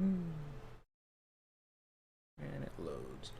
And it loads.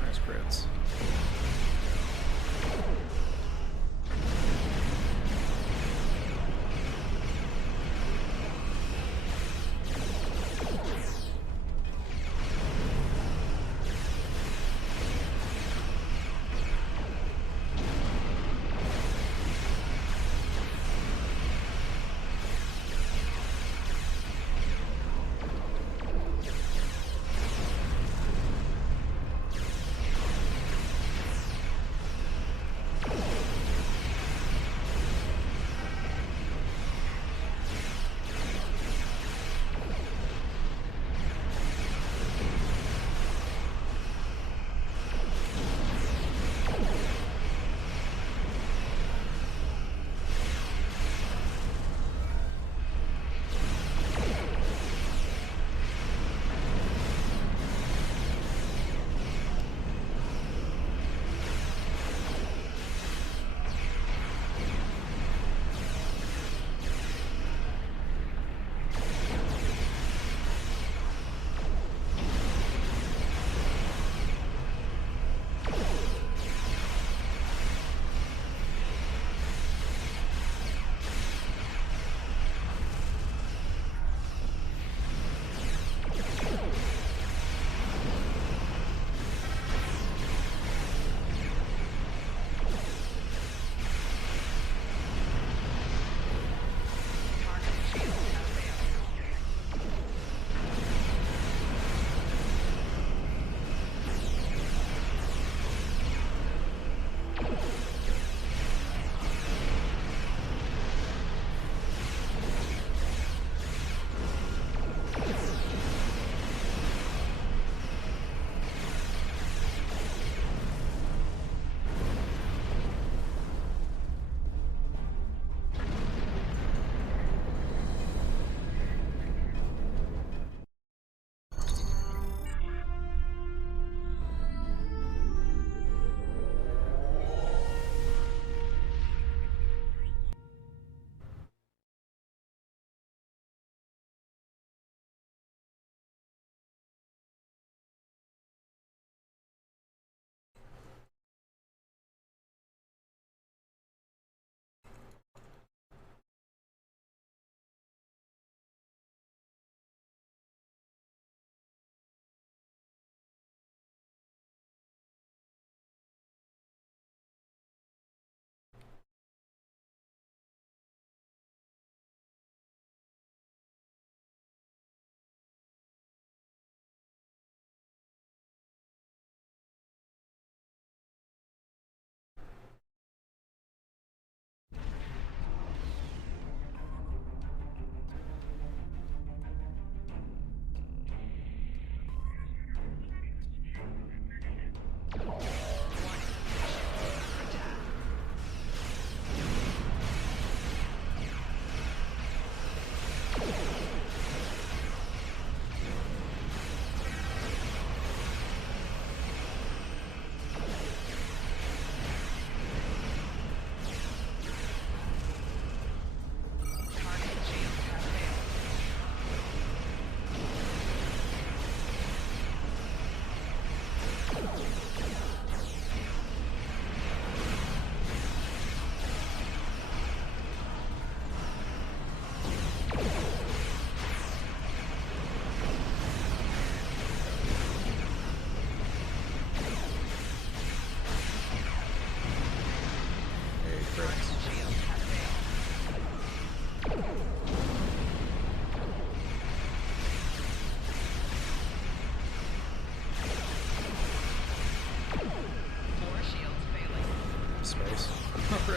Nice crits.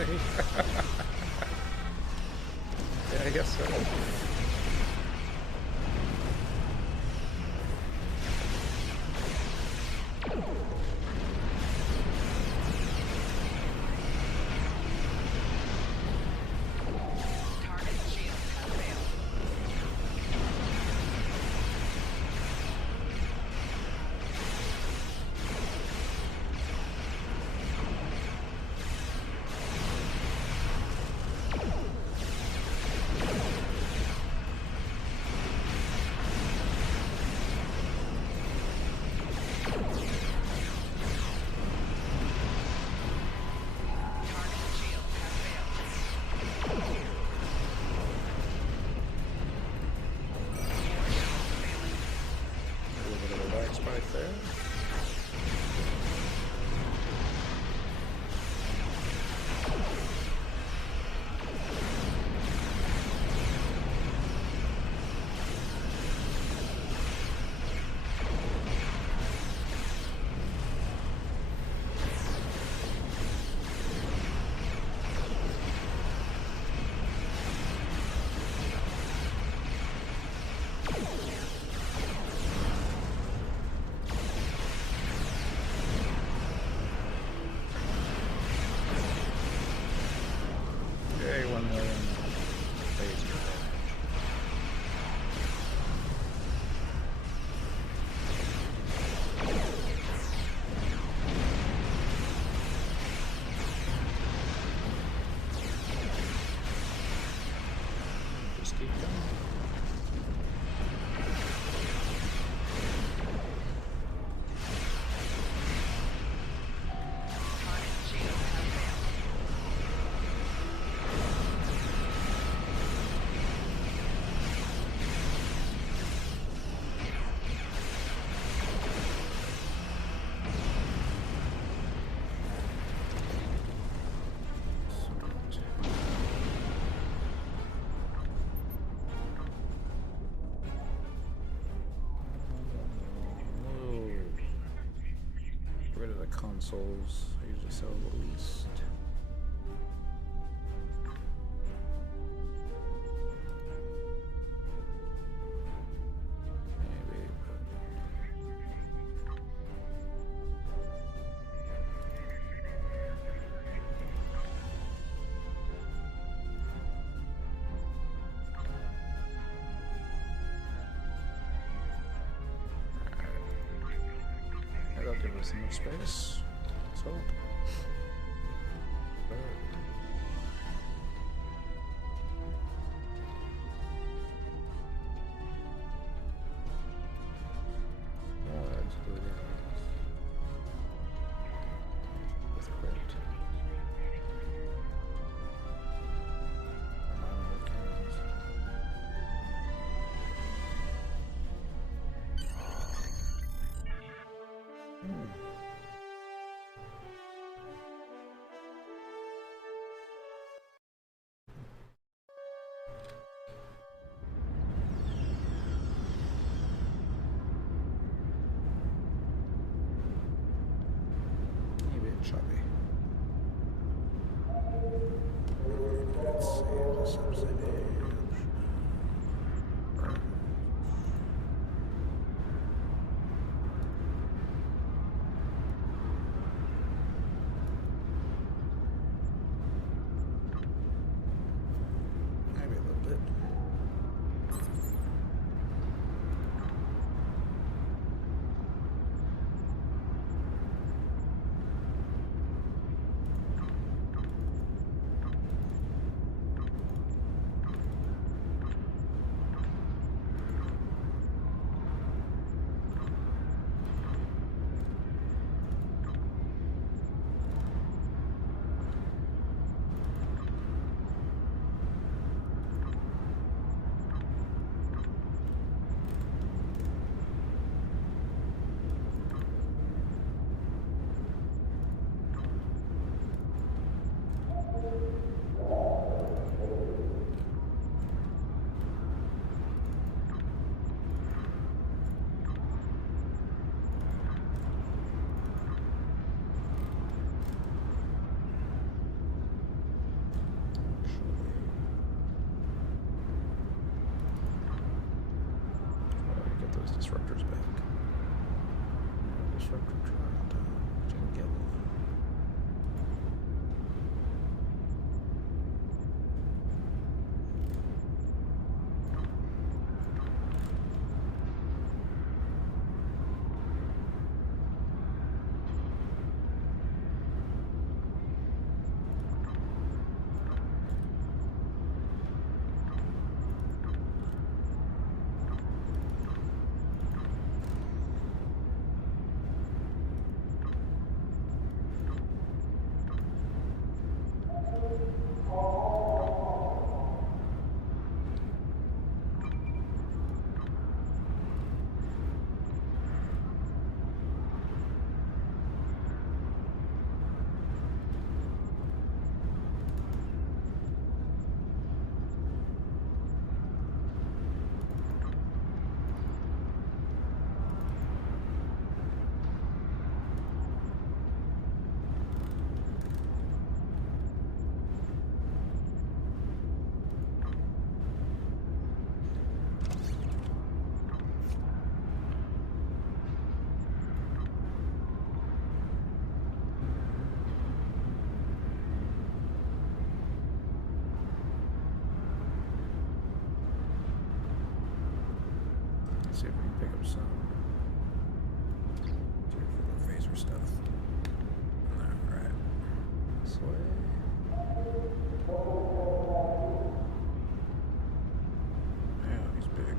sorry. Yeah, I guess so. Consoles I usually sell the least. Maybe, that'll give us enough space. So choppy. Let's see the subsidy. Maybe a little bit. see if we can pick up some tier 4 phaser stuff. Alright. This way. Yeah, he's big.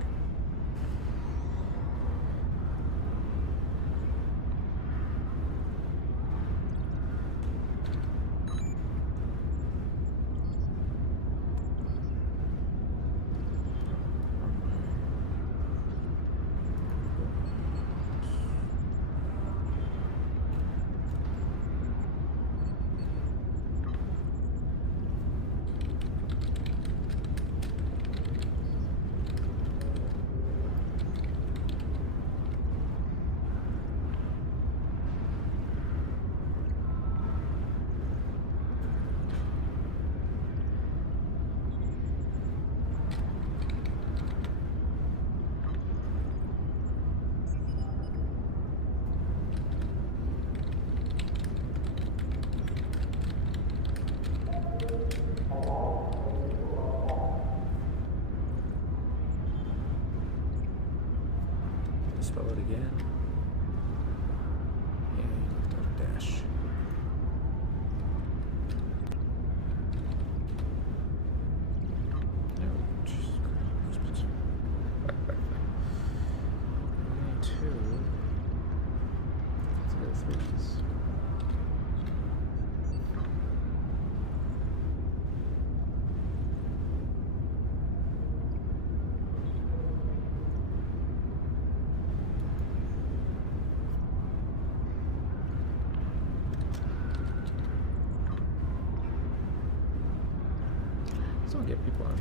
Spell it again. Yeah, you left out a dash. No, Jesus Christ. Only 2. Let's go 3s. Don't get people out.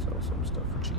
Sell some stuff for cheap.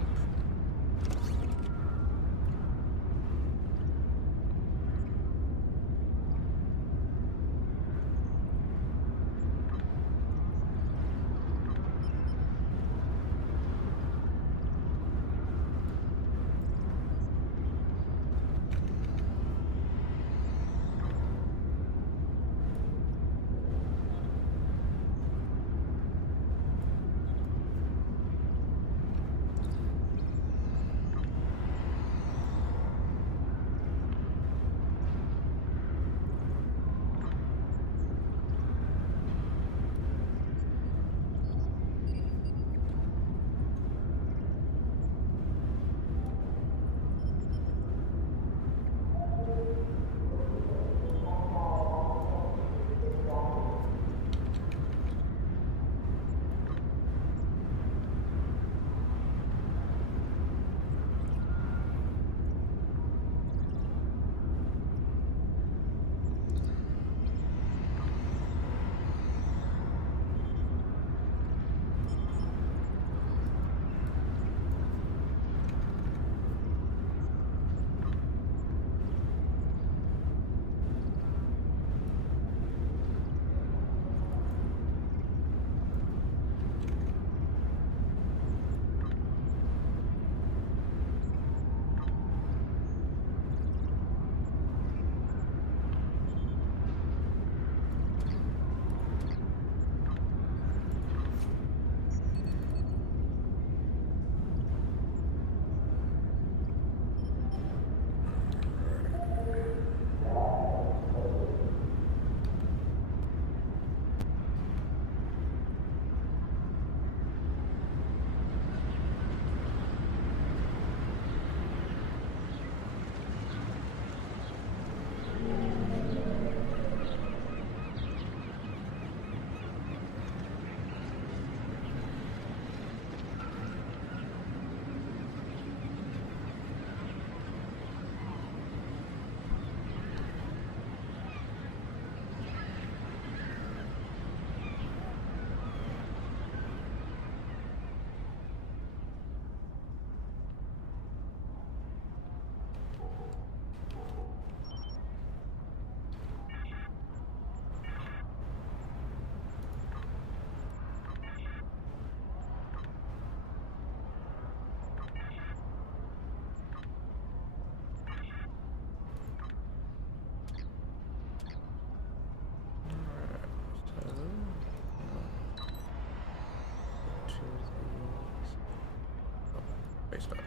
Base up.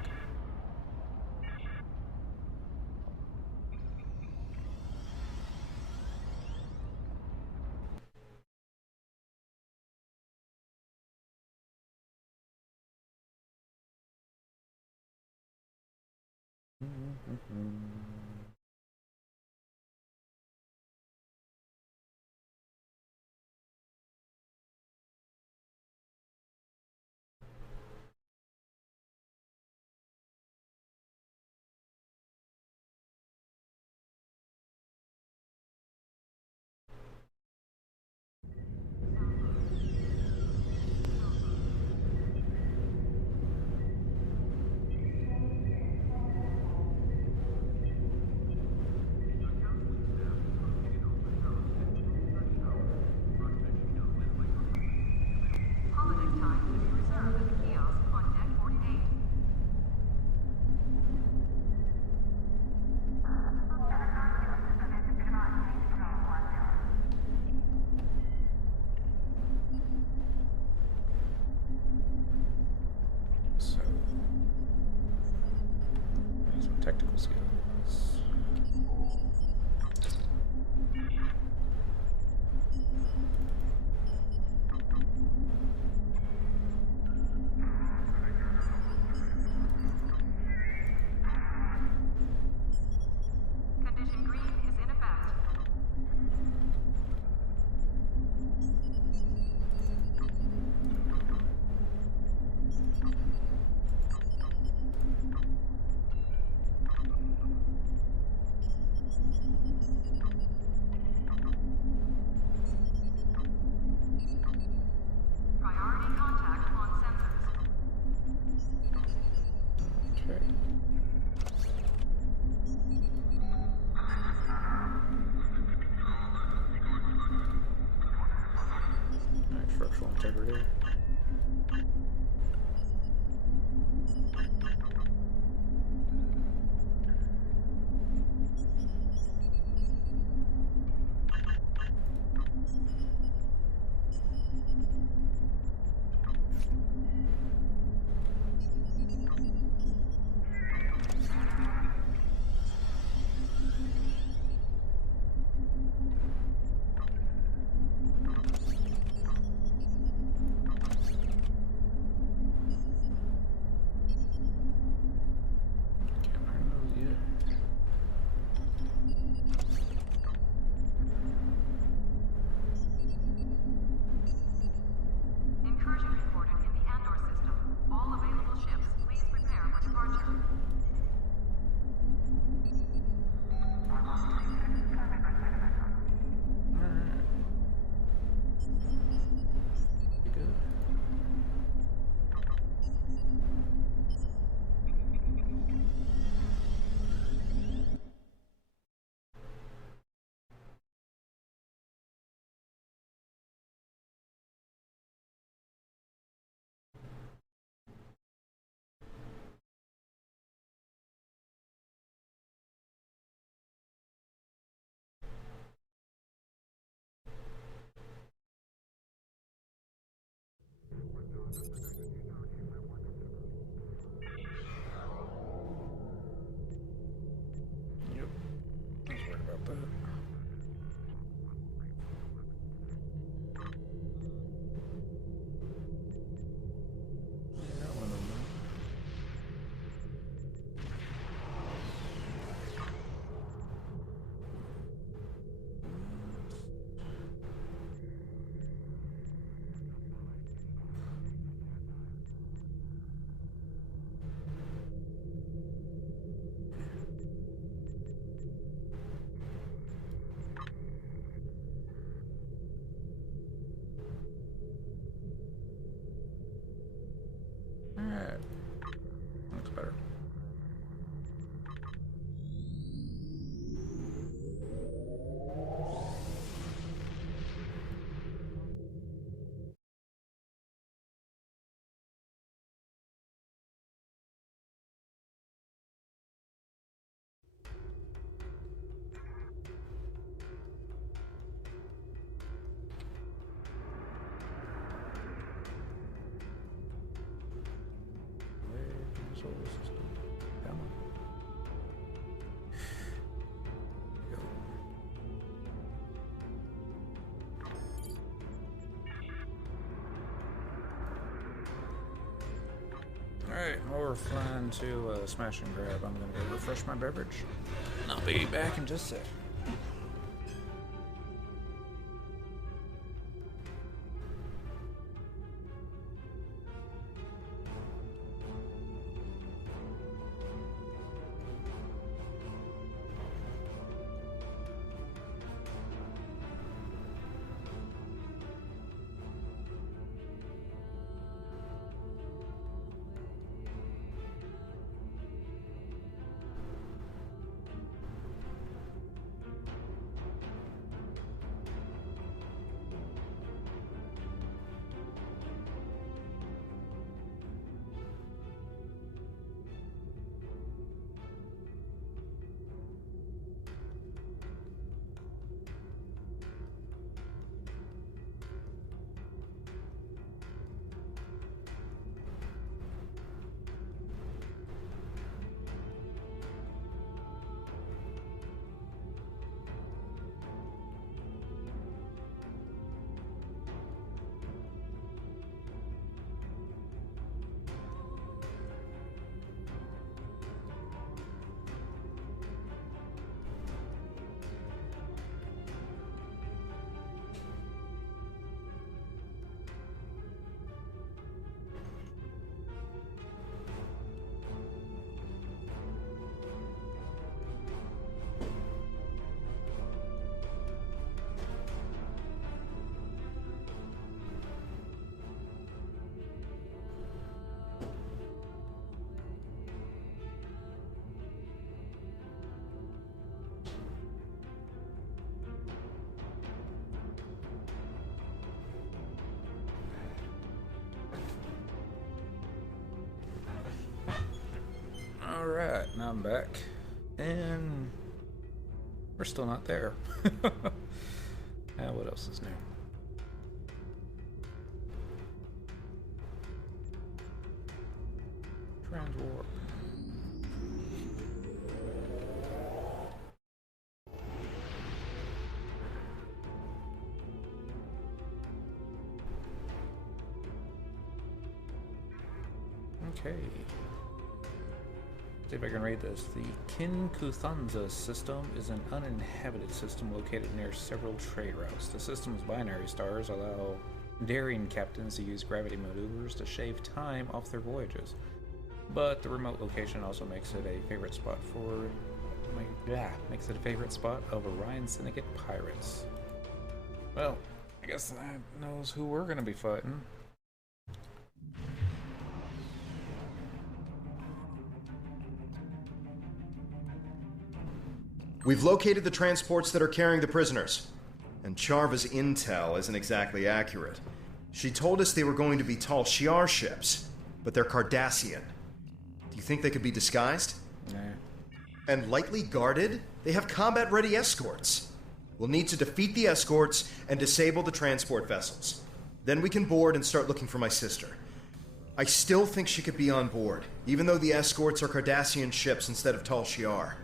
So, some technical skills. Condition green is in effect. Priority contact on sensors. Okay. Alright, structural integrity. Can't learn those yet. Incursion reported in the Andor system. All available ships, please prepare for departure. Alright. Be good. Yep. I was worried about that. Got one of them. Alright, we're flying to Smash and Grab. I'm gonna go refresh my beverage. I'll be back in just a sec. Alright, now I'm back. And we're still not there. What else is new? Transwarp. Okay. See if I can read this. The Kinkuthanza system is an uninhabited system located near several trade routes. The system's binary stars allow daring captains to use gravity maneuvers to shave time off their voyages. But the remote location also makes it a favorite spot of Orion Syndicate pirates. Well, I guess that knows who we're gonna be fighting. We've located the transports that are carrying the prisoners. And Charva's intel isn't exactly accurate. She told us they were going to be Tal Shiar ships, but they're Cardassian. Do you think they could be disguised? Nah. And lightly guarded? They have combat-ready escorts. We'll need to defeat the escorts and disable the transport vessels. Then we can board and start looking for my sister. I still think she could be on board, even though the escorts are Cardassian ships instead of Tal Shiar.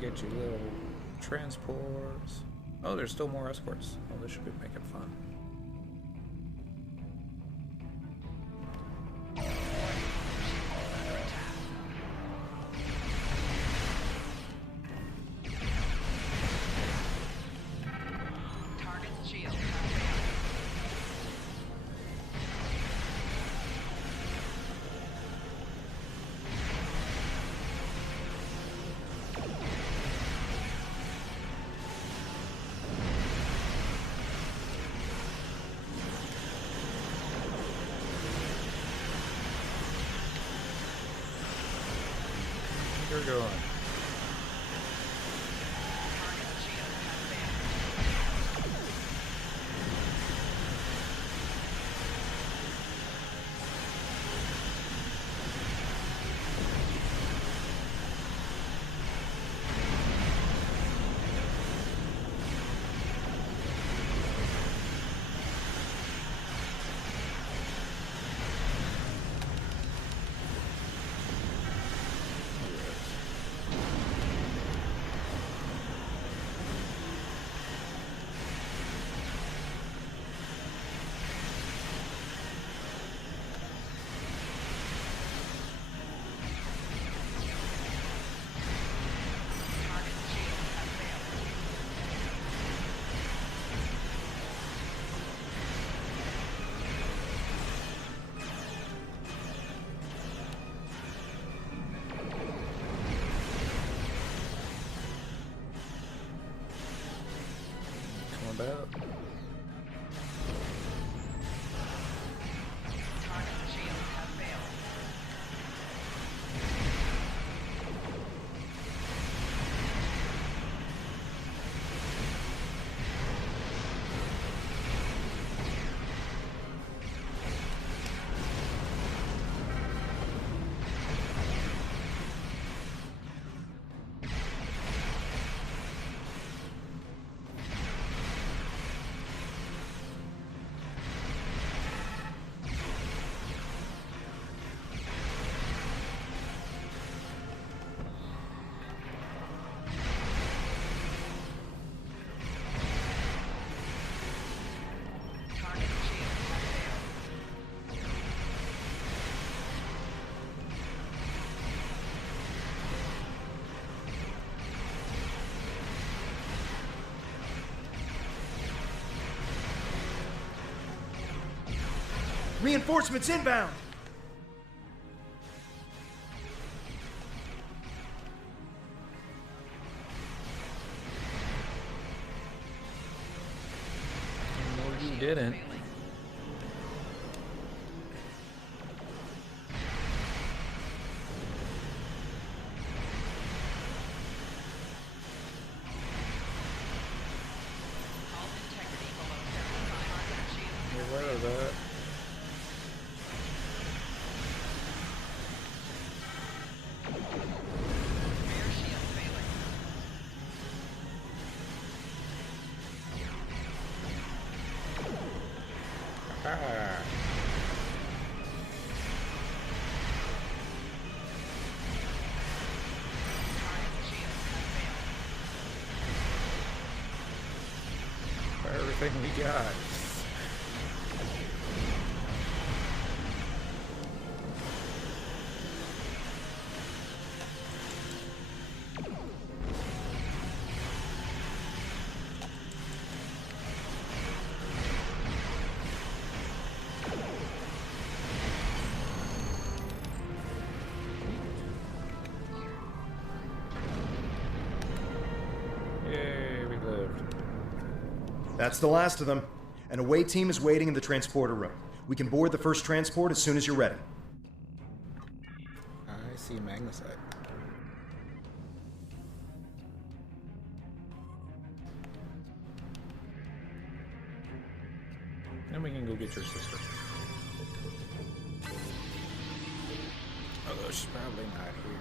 Get you little transports. Oh, there's still more escorts. Oh, this should be making fun. Target's shield. You're going. Coming back. Target's shield has failed. Target's shield has failed. Reinforcements inbound! No, you didn't. Hull integrity below 75. Target's shield I'm has aware of failed. that. Rear shield failing. Ah. Target's shield has failed. For everything we got. Yay, we lived. That's the last of them. An away team is waiting in the transporter room. We can board the first transport as soon as you're ready. I see magnesite. Then we can go get your sister. Although she's probably not here.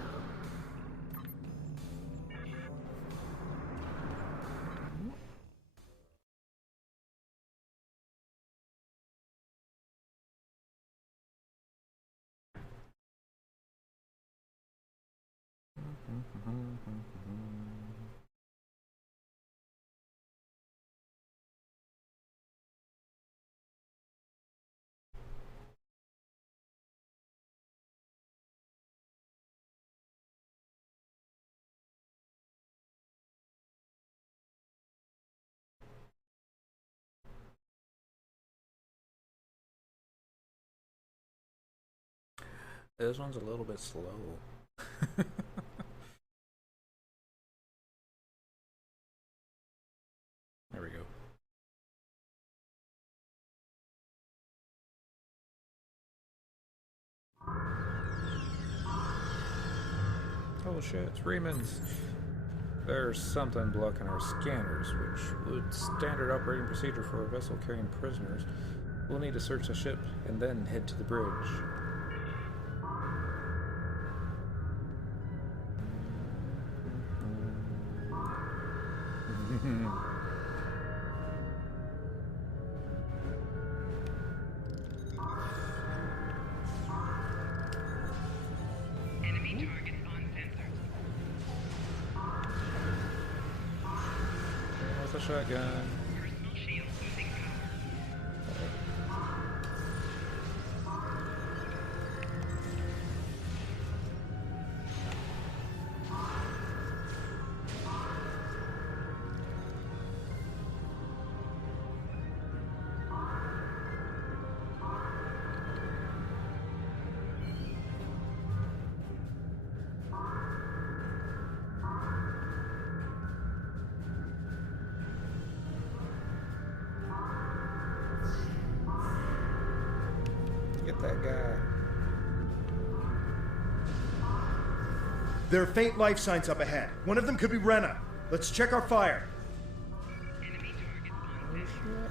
This one's a little bit slow. There we go. Oh shit, it's Reman's. There's something blocking our scanners, which would standard operating procedure for a vessel carrying prisoners. We'll need to search the ship and then head to the bridge. Enemy targets on sensors. With a shotgun. Personal shield losing power. Get that guy. There are faint life signs up ahead. One of them could be Rena. Let's check our fire. Enemy targets on sensors.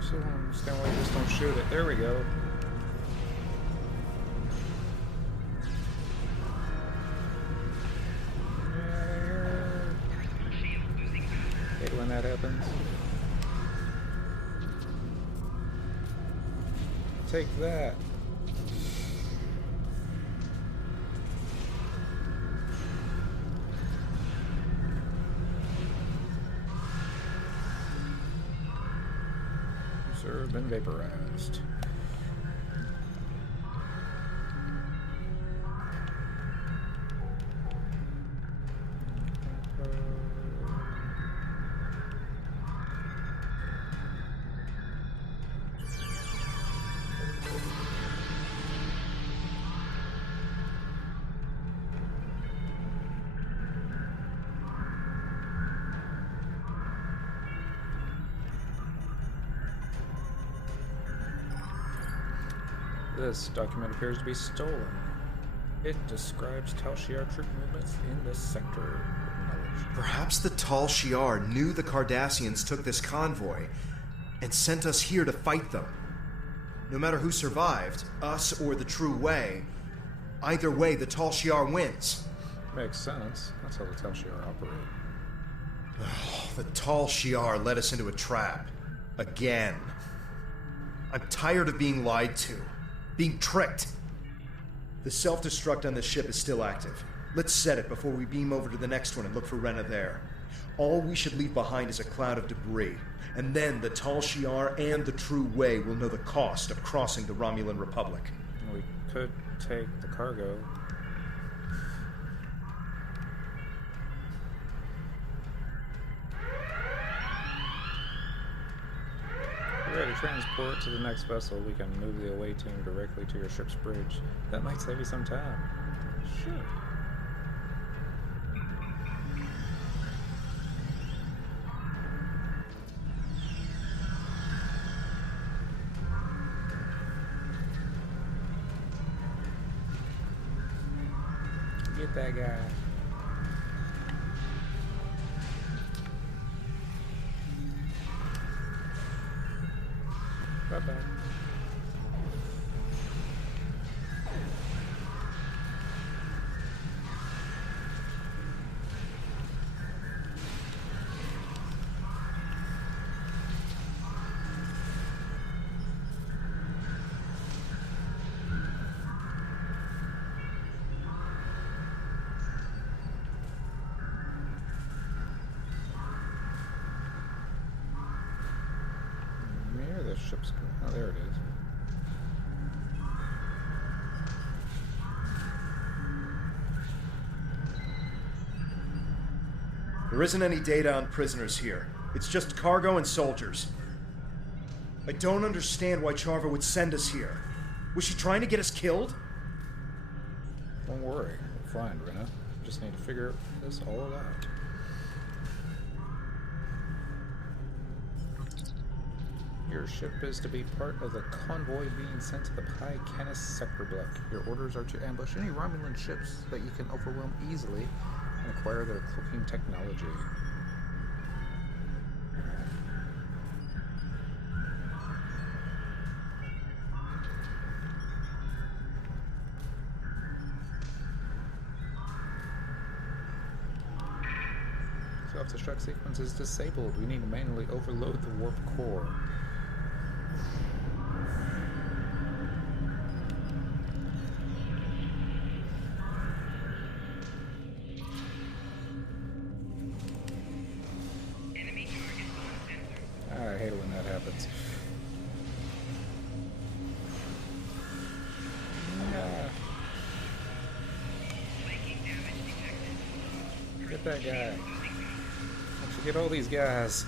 So I don't understand why you just don't shoot it. There we go. Personal shield losing power. Hate when that happens. Take that. Sir, been vaporized. This document appears to be stolen. It describes Tal Shiar troop movements in this sector. Perhaps the Tal Shiar knew the Cardassians took this convoy. and sent us here to fight them. No matter who survived, us or the true way, either way, the Tal Shiar wins. Makes sense. That's how the Tal Shiar operate. The Tal Shiar led us into a trap. Again. I'm tired of being lied to. Being tricked. The self-destruct on this ship is still active. Let's set it before we beam over to the next one and look for Rena there. All we should leave behind is a cloud of debris. And then the Tal Shiar and the True Way will know the cost of crossing the Romulan Republic. We could take the cargo. If you're ready to transport to the next vessel, we can move the away team directly to your ship's bridge. That might save you some time. Sure. Get that guy. Bye-bye. Where the ship's going? Oh, there it is. There isn't any data on prisoners here. It's just cargo and soldiers. I don't understand why Charva would send us here. Was she trying to get us killed? Don't worry, we'll find Rena. Just need to figure this all out. Your ship is to be part of the convoy being sent to the Pi Canis sector block. Your orders are to ambush any Romulan ships that you can overwhelm easily and acquire their cloaking technology. Self-destruct sequence is disabled. We need to manually overload the warp core. I hate it when that happens. Get that guy. Don't forget all these guys.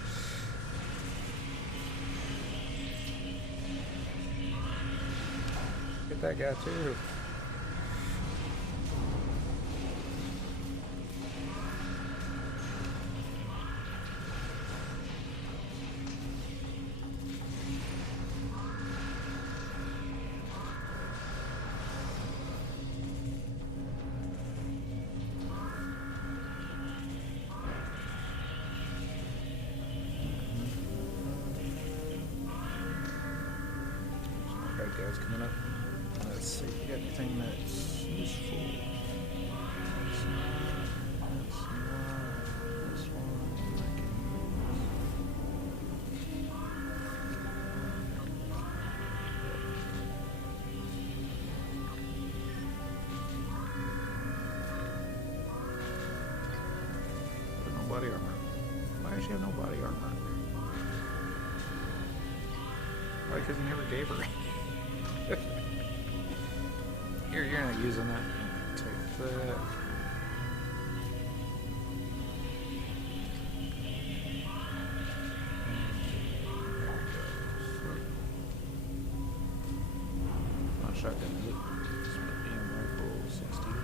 Get that guy too. Guys coming up. Let's see if we got anything that's useful. This one I can use. No body armor. Why does she have no body armor? Why? Because he never gave her. You're not using that. Take that. Not shotgun, is it? Medium rifle, 68.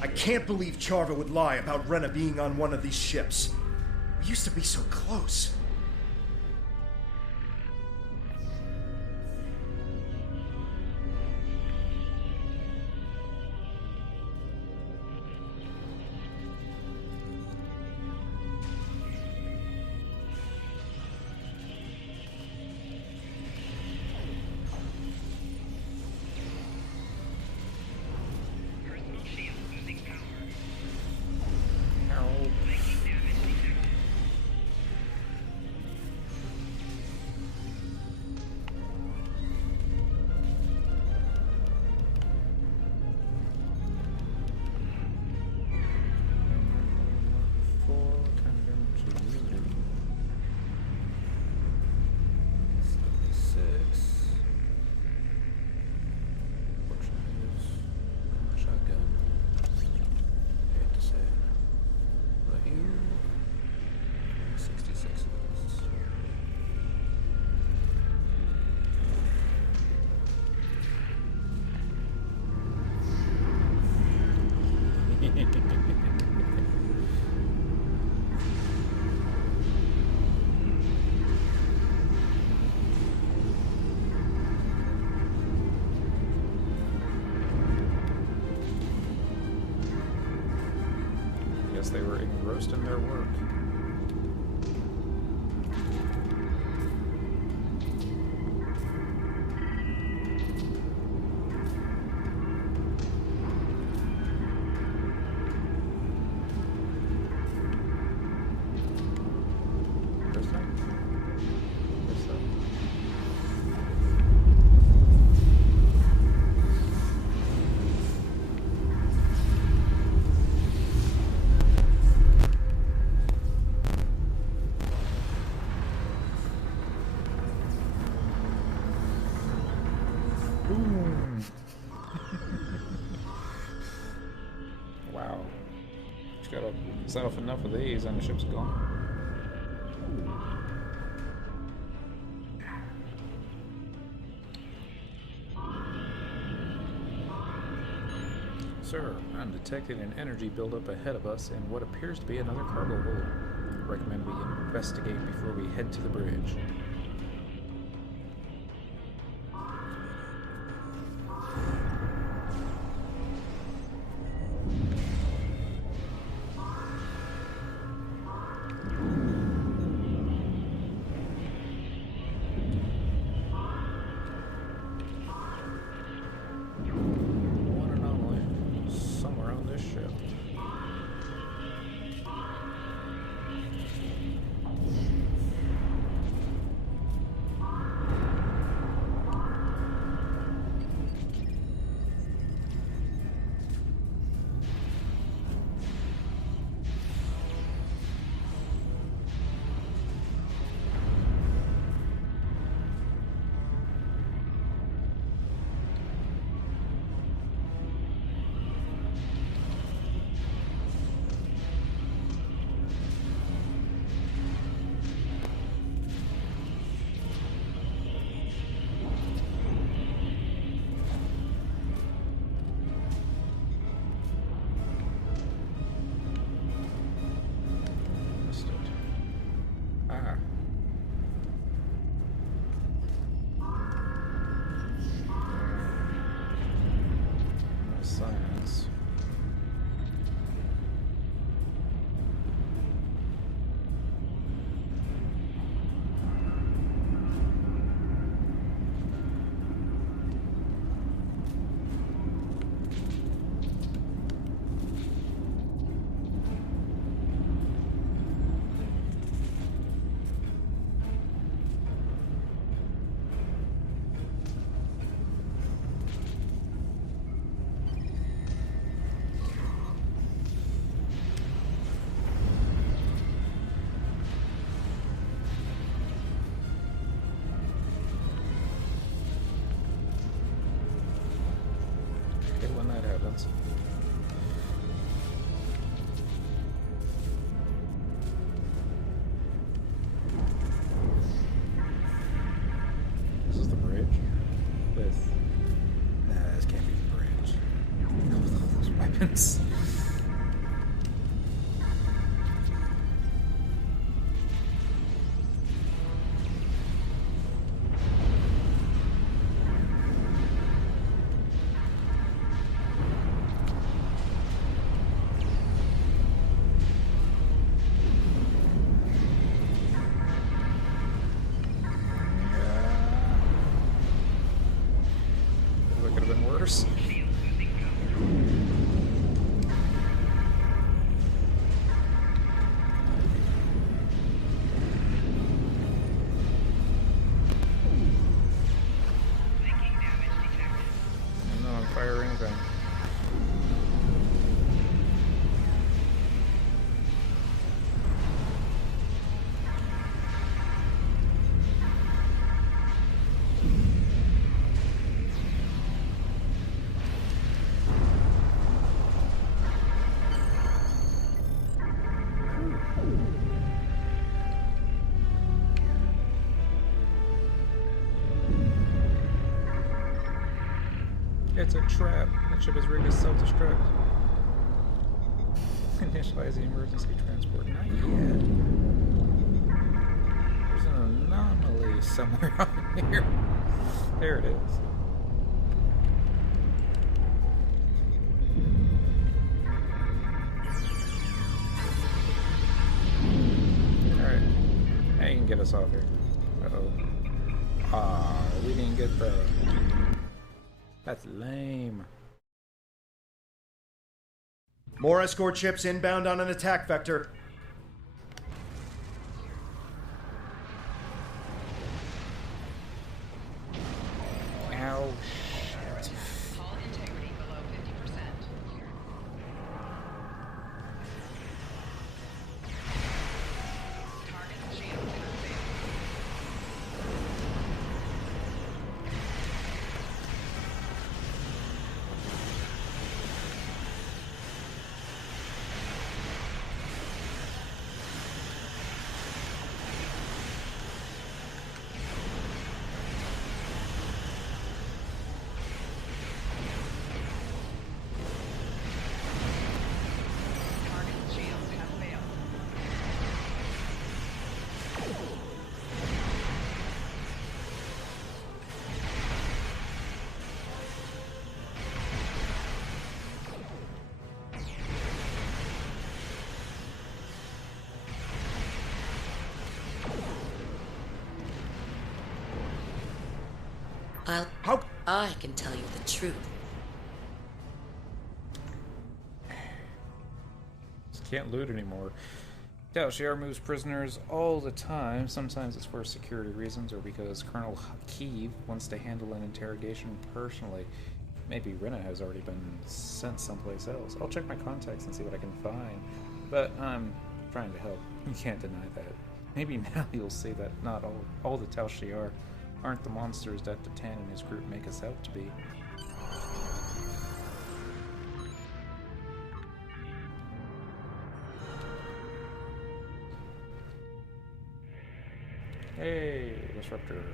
I can't believe Charva would lie about Rena being on one of these ships. We used to be so close. Guess they were engrossed in their work. Wow. Just gotta set off enough of these and the ship's gone. Sir, I'm detecting an energy buildup ahead of us in what appears to be another cargo hold. I recommend we investigate before we head to the bridge. Science. When that happens. This is the bridge with... Nah, this can't be the bridge. With all those weapons. course. No, I'm firing them. It's a trap. That ship is rigged to self-destruct. Initialize the emergency transport. Not yet. There's an anomaly somewhere on here. There it is. Alright. Now you can get us off here. Uh-oh. Ah, we didn't get the... That's lame. More escort ships inbound on an attack vector. Ow, shit. Hull integrity below 50%. Target shield unavailable. Target shields have failed. How? I can tell you the truth. Just can't loot anymore. Taushiar moves prisoners all the time. Sometimes it's for security reasons or because Colonel Hakeev wants to handle an interrogation personally. Maybe Rena has already been sent someplace else. I'll check my contacts and see what I can find. But I'm trying to help. You can't deny that. Maybe now you'll see that not all the Taushiar aren't the monsters that the Tan and his group make us out to be. Hey, disruptors.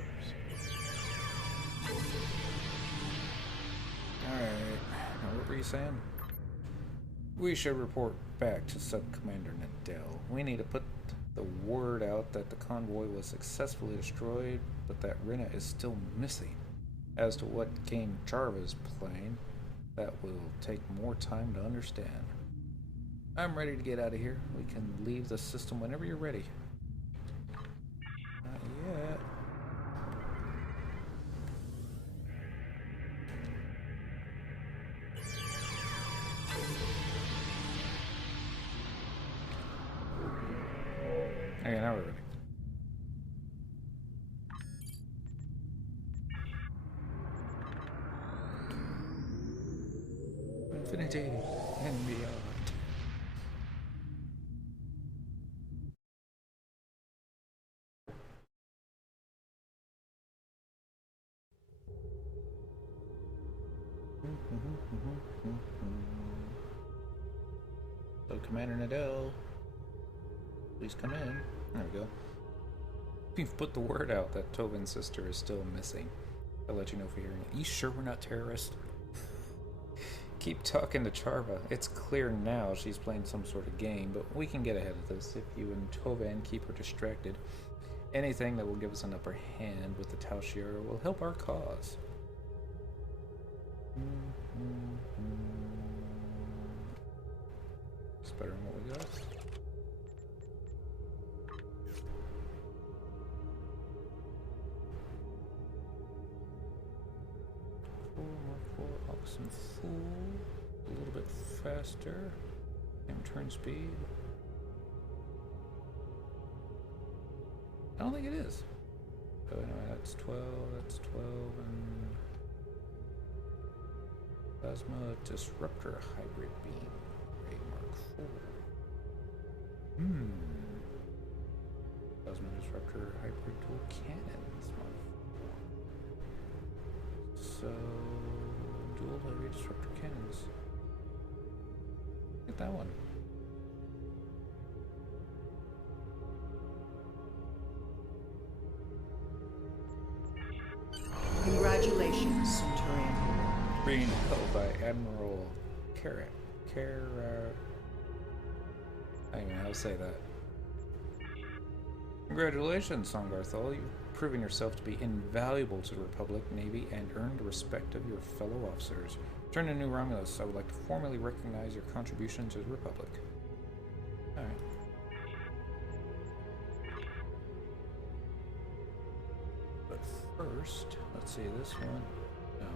Alright, now what were you saying? We should report back to Sub-Commander Nadell. We need to put the word out that the convoy was successfully destroyed, but that Rena is still missing. As to what game Charva's playing, that will take more time to understand. I'm ready to get out of here. We can leave the system whenever you're ready. Not yet. Okay, now we're ready. Infinity and beyond. So, Commander Nadell, please come in. There we go. We've put the word out that Tobin's sister is still missing. I'll let you know if you're hearing it. You sure we're not terrorists? Keep talking to Charva. It's clear now she's playing some sort of game, but we can get ahead of this if you and Tovan keep her distracted. Anything that will give us an upper hand with the Taushiar will help our cause. It's better than what we got. Core oxen full. A little bit faster. And turn speed. I don't think it is. Oh, anyway, that's 12, that's 12, and Plasma Disruptor Hybrid Beam. Ray Mark 4. Plasma Disruptor Hybrid Dual Cannons Mark 4. So, dual heavy disruptor cannons. Get that one. Congratulations, Centurion. Being held by Admiral Carrot. I don't even know how to say that. Congratulations, Songarthol. You've proven yourself to be invaluable to the Republic Navy and earned the respect of your fellow officers. Return to New Romulus. I would like to formally recognize your contribution to the Republic. Alright. But first, let's see this one. No.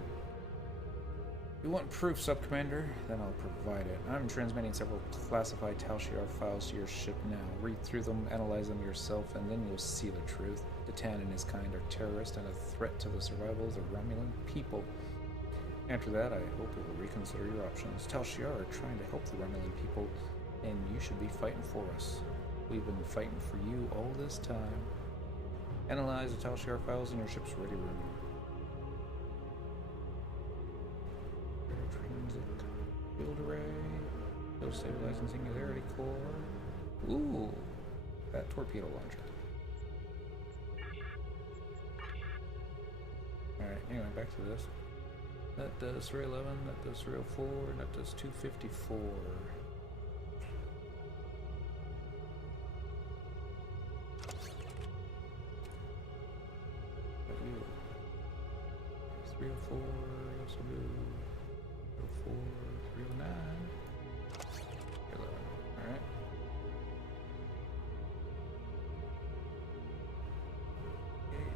You want proof, Subcommander? Then I'll provide it. I'm transmitting several classified Tal Shiar files to your ship now. Read through them, analyze them yourself, and then you'll see the truth. Datan and his kind are terrorists and a threat to the survival of the Romulan people. After that, I hope you will reconsider your options. Tal Shiar are trying to help the Romulan people, and you should be fighting for us. We've been fighting for you all this time. Analyze the Tal Shiar files in your ship's ready room. Transit field array. Those stabilizing singularity core. Ooh, that torpedo launcher. Alright, anyway, back to this. That does 311, that does 304, and that does 254. What are you? 304, yes I do. 304, 309. 311, alright. Okay,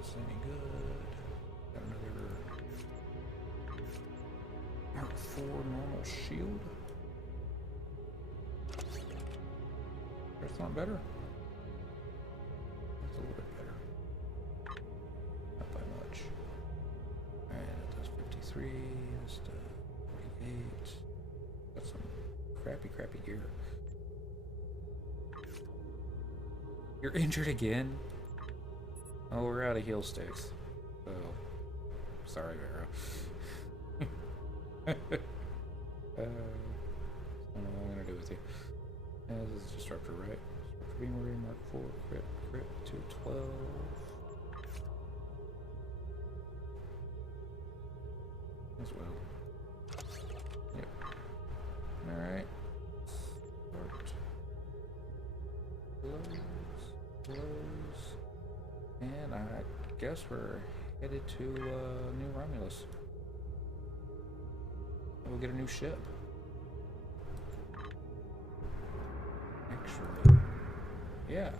is any good? Got another Mark 4 normal shield. That's not better. That's a little bit better. Not by much. Alright, that does 53. This does 48. Got some crappy gear. You're injured again? Oh, we're out of heal sticks. So, sorry, Vera. I don't know what I'm gonna do with you. This is Disruptor, right? Disruptor Beamery, Mark 4, crit, 212. As well. Yep. Alright. Start. Close. And I guess we're headed to New Romulus. We'll get a new ship. Actually, yeah.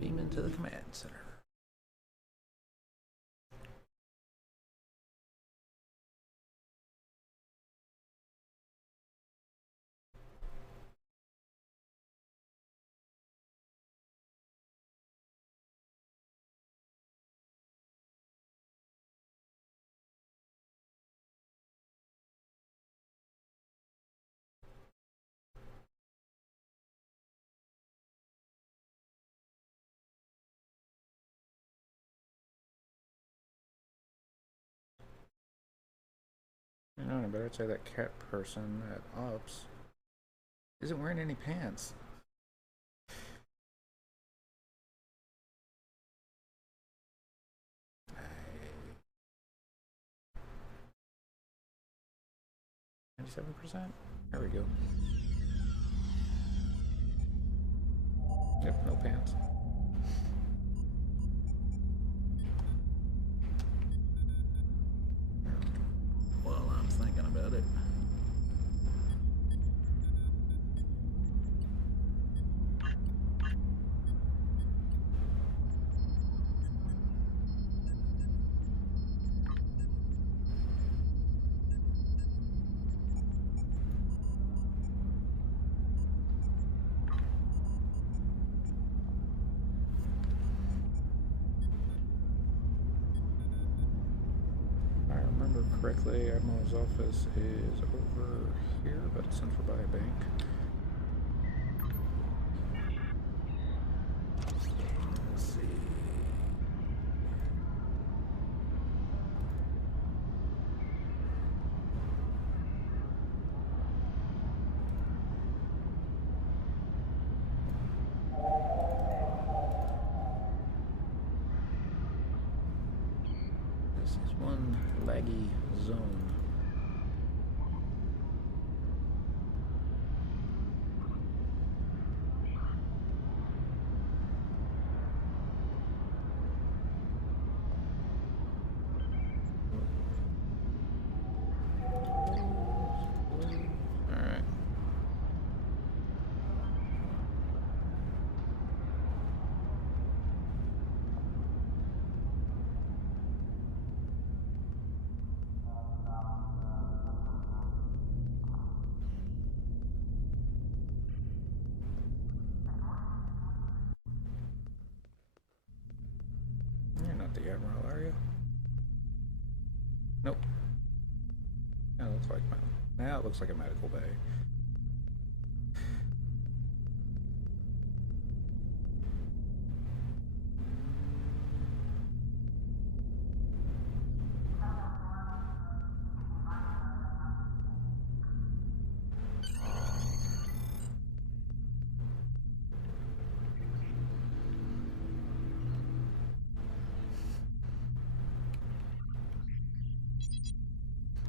Beam into the command center. You know, I better say that cat person at Ops isn't wearing any pants. 97%. There we go. Yep, no pants. Well, I'm thinking about it. Correctly, Admiral's office is over here, but it's central by a bank. Let's see. This is one laggy zone. Alright. You're not the Admiral, are you? Nope. That looks like now it looks like a medical bay.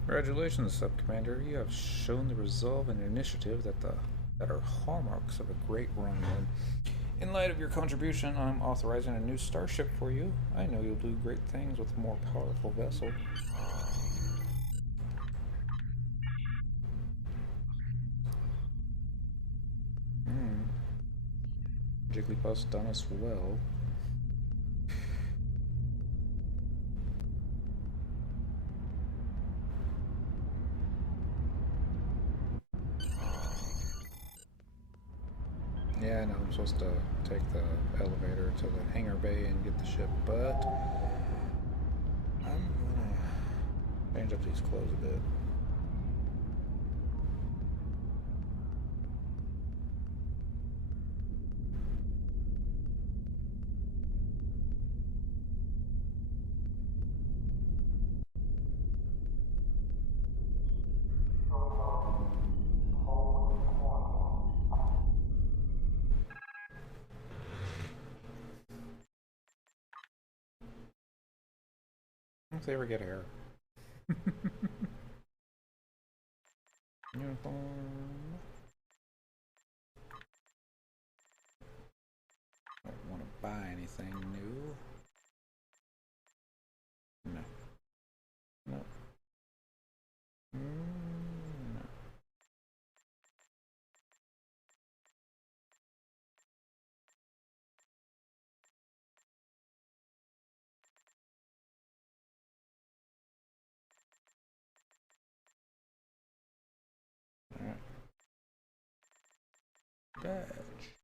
Congratulations, Sub-Commander. You have shown the resolve and initiative that are hallmarks of a great Romulan. In light of your contribution, I'm authorizing a new starship for you. I know you'll do great things with a more powerful vessel. Jigglypuff's done us well. Yeah, I know I'm supposed to take the elevator to the hangar bay and get the ship, but I'm gonna change up these clothes a bit. If they ever get hair. Uniform. Don't want to buy anything new. No. No. No. Alright. Badge.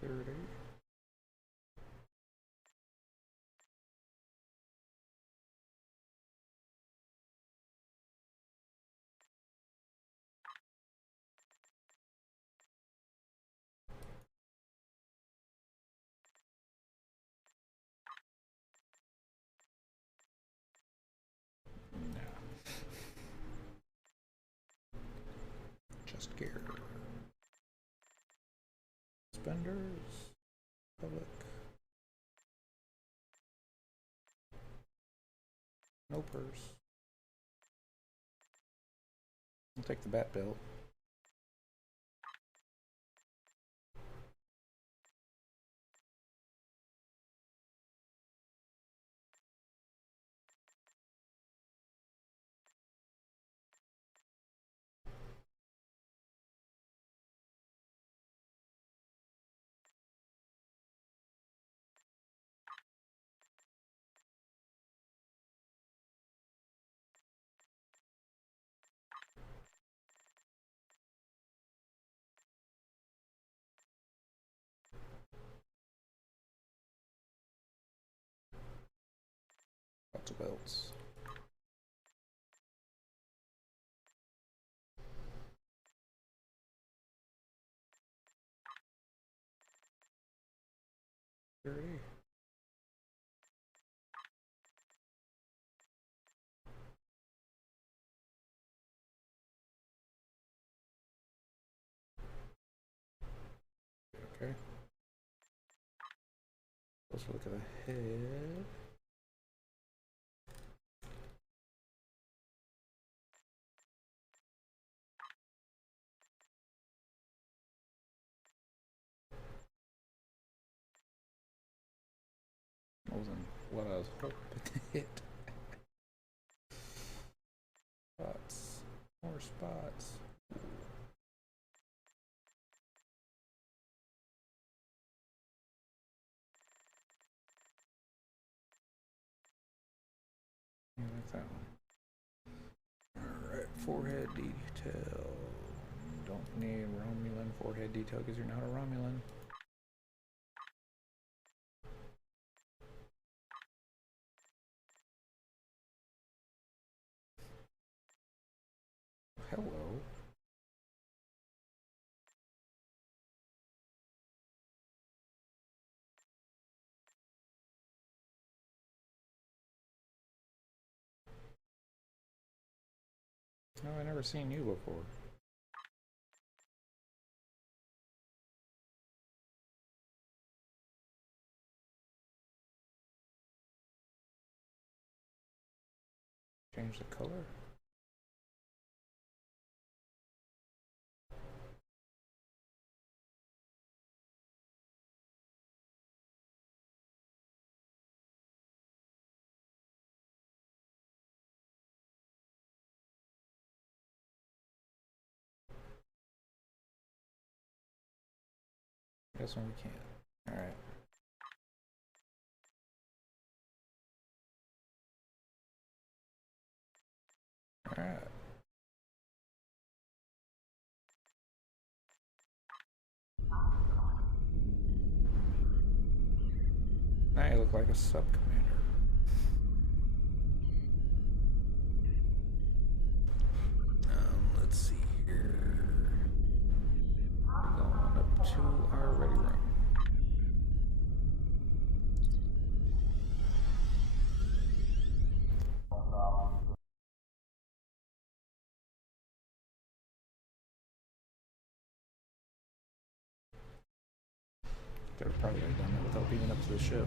Security. Suspenders. Public. No purse. I'll take the bat belt. Lots of belts. Dirty. Okay. Let's look at the head. Wasn't what I was hoping to hit. Spots. More spots. Yeah, like that one. Alright, forehead detail. Don't need Romulan forehead detail because you're not a Romulan. Hello. Oh, I never seen you before. Change the color. Guess when we can. Alright. Alright. Now you look like a sub-commander. Let's see here. Going up to our ready room. Could have probably done that without being up to the ship.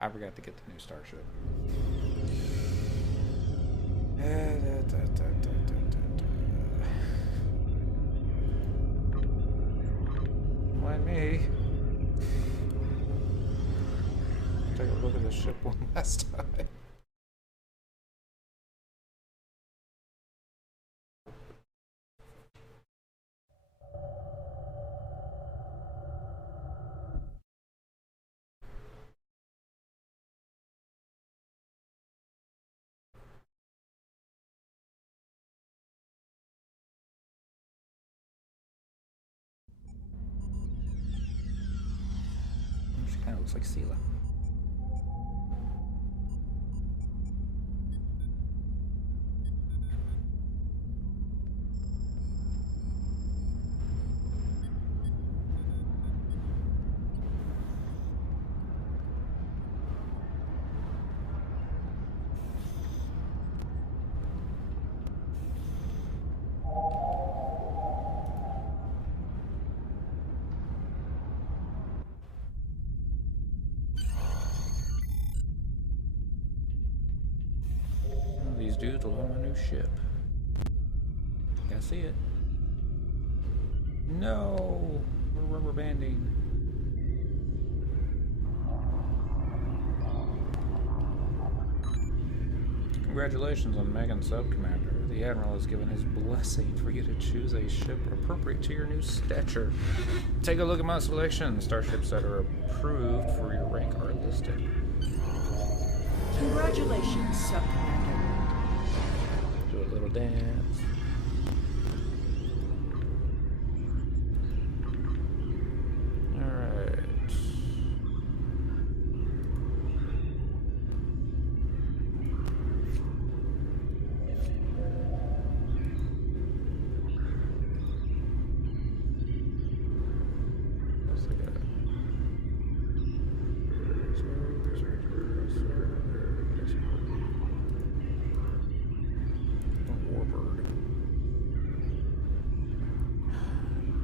I forgot to get the new starship. Mind me. Take a look at the ship one last time. She kind of looks like Sela. Still on my new ship. I see it. No! We're rubber banding. Congratulations on Megan Subcommander. The Admiral has given his blessing for you to choose a ship appropriate to your new stature. Take a look at my selection. Starships that are approved for your rank are listed. Congratulations, Subcommander. Do a little dance. Alright.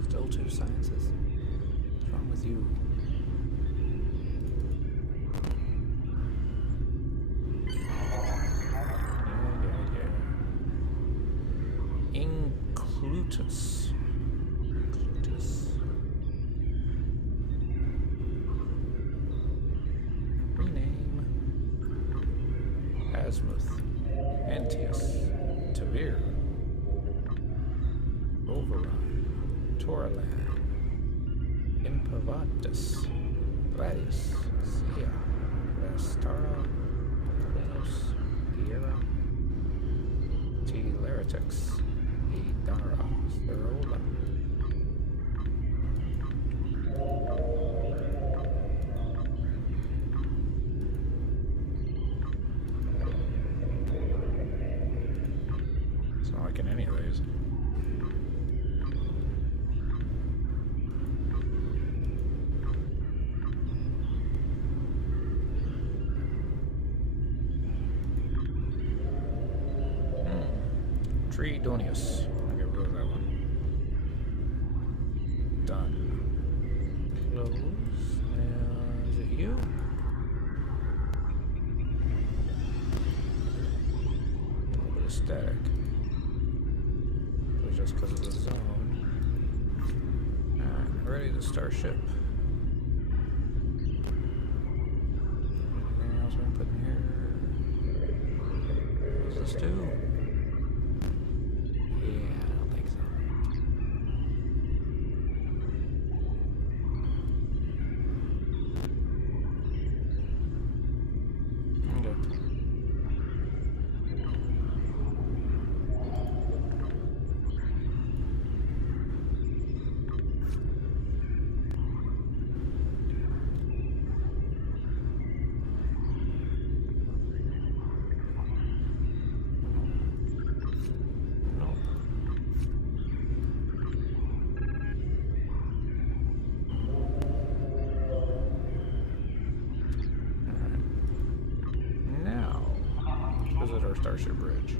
Still two sciences. What's wrong with you? Yeah. Inclutus. Rename. Asmuth. Antius. Tavir. Overrun. Toralan. Impavatus. Gladius. Sia. Vestara. Linus. Hiera. Teleratix. Idara. Serola. It's not like in any of these. Tridonius. I'll get rid of that one. Done. Close. Is it you? A little bit of static. Probably just because of the zone. Alright, ready to starship. Anything else we can put in here? What does this do? Starship Bridge.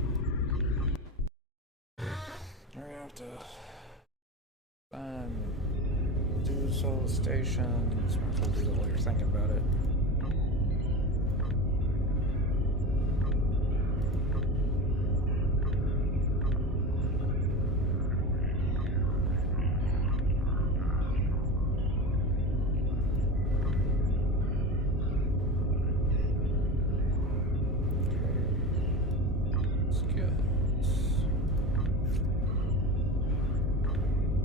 We have to do Soul Stations. Might as well do that while you're thinking about it.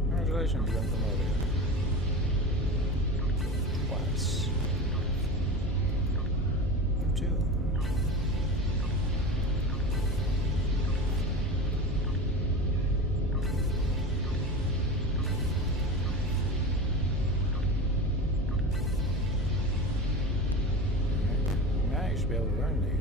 Congratulations, you've been promoted. Twice. You too. Now you should be able to learn these.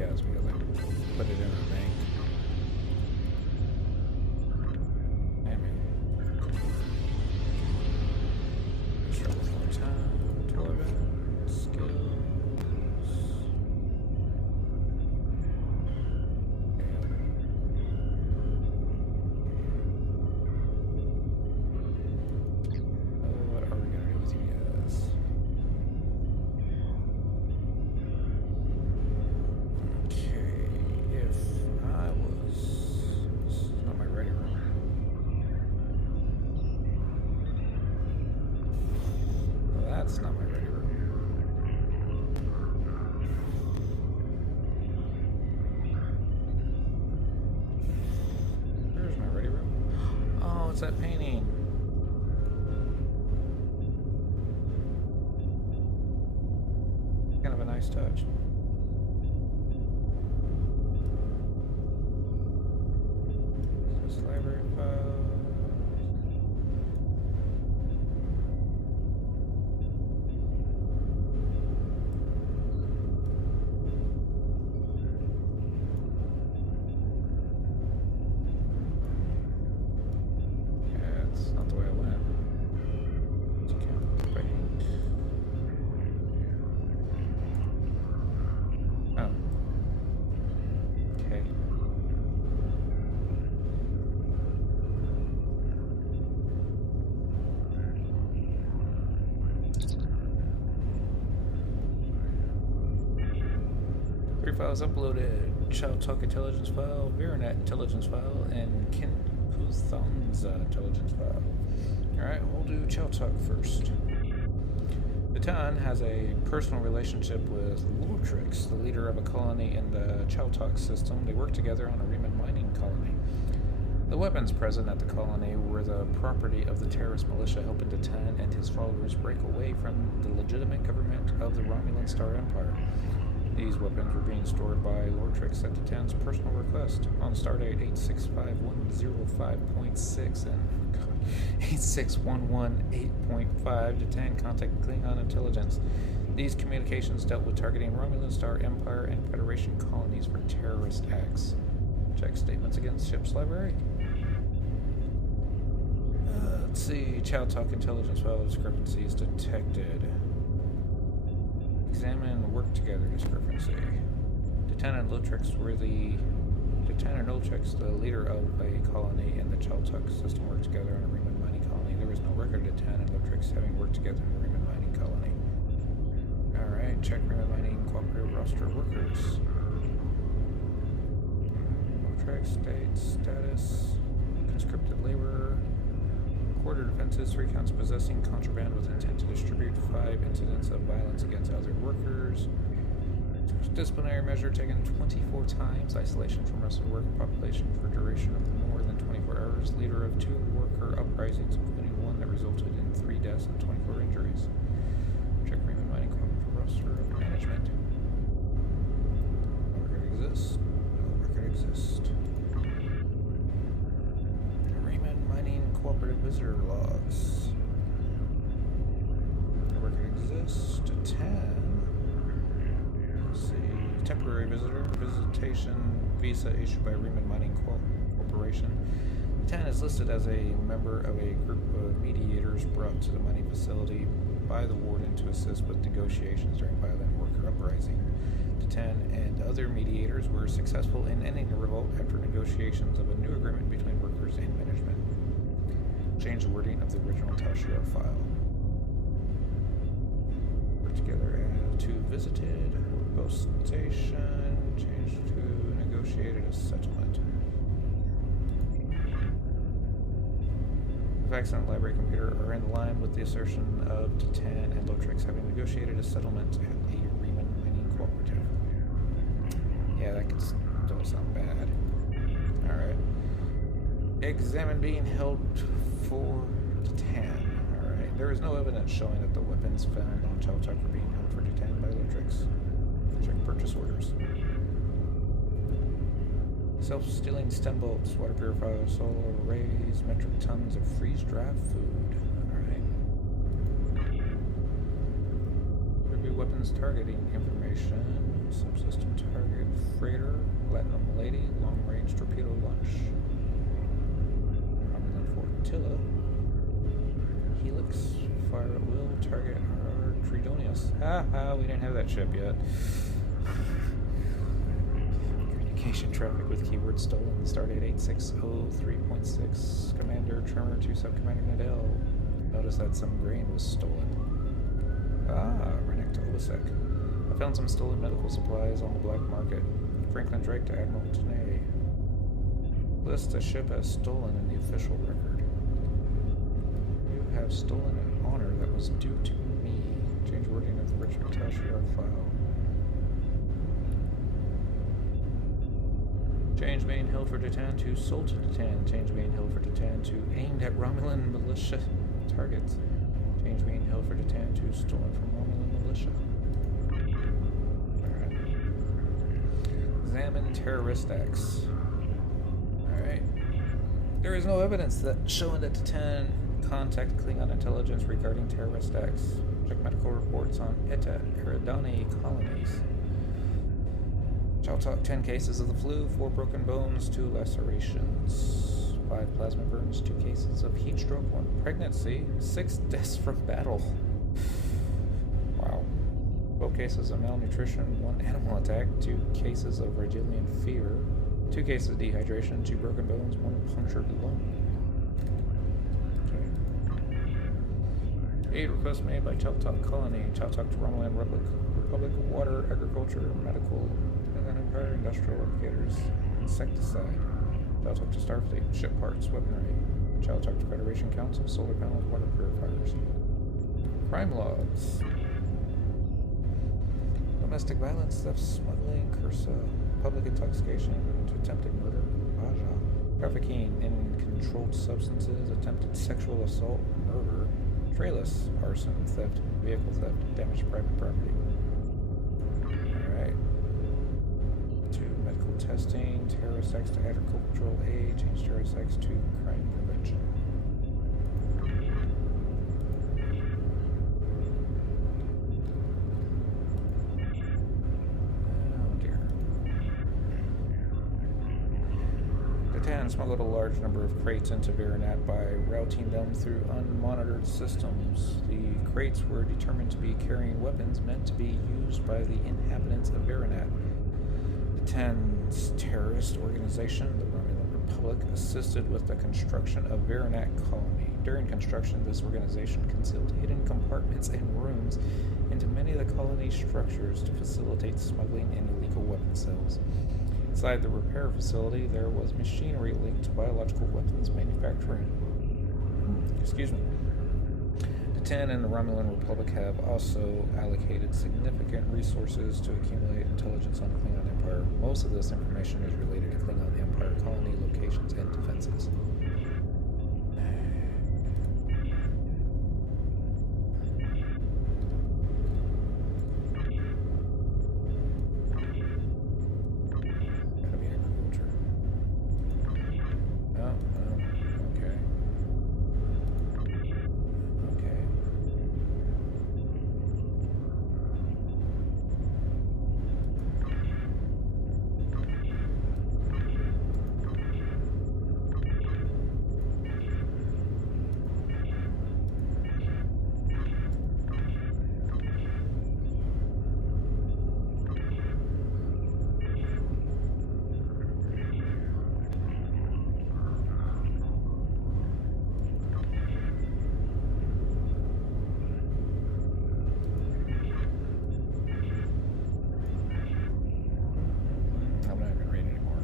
Because I put it in a bank. Maybe. Let's try one more time. Toolbit, skills. That's not my ready room. There's my ready room. Oh, it's that painting. Kind of a nice touch. This library files. Yeah, it's not the way I went. Just can't wait. Oh. Okay. Three files uploaded. Child Talk intelligence file, Viranet intelligence file, and Kin Kuthanza intelligence file. Alright, we'll do Child Talk first. Titan has a personal relationship with Lortrix, the leader of a colony in the Child Talk system. They work together on a Reman mining colony. The weapons present at the colony were the property of the terrorist militia helping Titan and his followers break away from the legitimate government of the Romulan Star Empire. These weapons were being stored by Lortrix at Titan's personal request. On stardate 865.105.6 and 86118.5, Titan contacted Klingon intelligence. These communications dealt with targeting Romulan Star Empire and Federation colonies for terrorist acts. Check statements against ship's library. Let's see. Child Talk intelligence file discrepancies detected. Examine work together discrepancy. Lieutenant Lortrix were the Lieutenant Lortrix, the leader of a colony in the Child Talk system, worked together on a Reman mining colony. There was no record of Lieutenant Lortrix having worked together in a Reman mining colony. Alright, check Reman mining cooperative roster of workers. Lortrix status, conscripted laborer, quartered offenses, 3 counts possessing contraband with intent to distribute, 5 incidents of violence against other workers, disciplinary measure taken 24 times, isolation from rest of the worker population for duration of more than 24 hours, leader of 2 worker uprisings, including one that resulted in 3 deaths and 24 injuries. Check Reman mining cooperative roster of management. No record exists. No record exists. Reman mining cooperative visitor logs. No record exists. To 10. Let's see. Temporary visitation visa issued by Reman Mining Corporation. Titan is listed as a member of a group of mediators brought to the mining facility by the warden to assist with negotiations during violent worker uprising. Titan and other mediators were successful in ending the revolt after negotiations of a new agreement between workers and management. Change the wording of the original Tashira file. Work together as to visited, both station, changed to negotiated a settlement. The facts on the library computer are in line with the assertion of Titan and Lortrix having negotiated a settlement at a Reman mining cooperative. Yeah, that don't sound bad. Alright. Examine being held for Titan. Alright. There is no evidence showing that the weapons found on Child Talk were being held for Titan by Lortrix. Check purchase orders. Self-stealing stem bulbs, water purifiers, solar arrays, metric tons of freeze-dried food. Alright. Review weapons targeting information. Subsystem target, freighter, platinum lady, long-range torpedo launch. Romulan flotilla. Helix, fire at will, target our Tridonius. Haha, we didn't have that ship yet. Communication traffic with keyword stolen. Stardate 8603.6. Commander Tremor to Subcommander Nadell. Notice that some grain was stolen. Rennick to Obasek. I found some stolen medical supplies on the black market. Franklin Drake to Admiral Tenay. List a ship as stolen in the official record. You have stolen an honor that was due to me. Change wording of the Richard Tashiar file. Change being held for Detan to sold to Detan. Change being held for Detan to aimed at Romulan militia targets. Change being held for Detan to stolen from Romulan militia. Alright. Examine terrorist acts. Alright. There is no evidence that showing that Detan contacted Klingon intelligence regarding terrorist acts. Check medical reports on Eta Eridani colonies. Chaltalk 10 cases of the flu, 4 broken bones, 2 lacerations, 5 plasma burns, 2 cases of heat stroke, 1 pregnancy, 6 deaths from battle. Wow. 12 cases of malnutrition, 1 animal attack, 2 cases of Rigelian fever, 2 cases of dehydration, 2 broken bones, 1 punctured lung. Okay. 8 requests made by Chaltalk Colony, Chaltalk to Romulan Republic, water, agriculture, medical, Empire, industrial applicators, insecticide, Chaltalk to Starfleet, ship parts, weaponry, Chaltalk to Federation Council, solar panels, water purifiers. Crime logs. Domestic violence, theft, smuggling, cursa, public intoxication, attempted murder, Baja, trafficking in controlled substances, attempted sexual assault, murder, trailus, arson, theft, vehicle theft, damage to private property. Alright. Testing, terrorist acts to agricultural aid, change terrorist acts to crime prevention. Oh dear. Detan smuggled a large number of crates into Virenat by routing them through unmonitored systems. The crates were determined to be carrying weapons meant to be used by the inhabitants of Virenat. Detan's terrorist organization, the Romulan Republic, assisted with the construction of Virenat colony. During construction, this organization concealed hidden compartments and rooms into many of the colony's structures to facilitate smuggling and illegal weapon sales. Inside the repair facility, there was machinery linked to biological weapons manufacturing. Excuse me. Detan and the Romulan Republic have also allocated significant resources to accumulate intelligence on the Klingon Empire. Most of this information is related to Klingon Empire colony locations and defenses. Gotta be agriculture. Oh, okay. Okay. I'm not even reading anymore.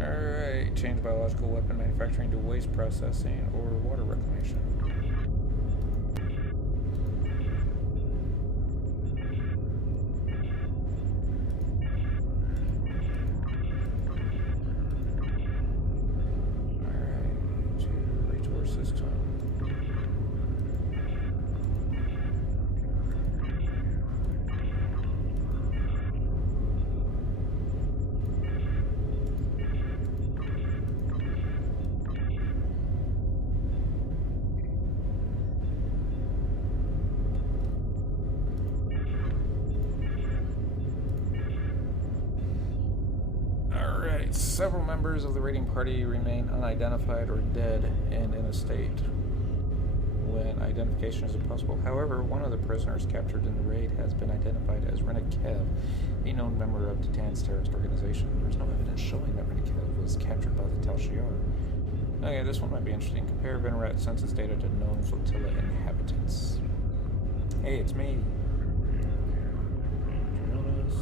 Alright, change biological weapon manufacturing to waste processing or water reclamation. Alright, to resource system. Several members of the raiding party remain unidentified or dead and in a state when identification is impossible. However, one of the prisoners captured in the raid has been identified as Rena Kev, a known member of Detan's terrorist organization. There's no evidence showing that Rena Kev was captured by the Tal Shiar. Okay, this one might be interesting. Compare Venerat census data to known flotilla inhabitants. Hey, it's me.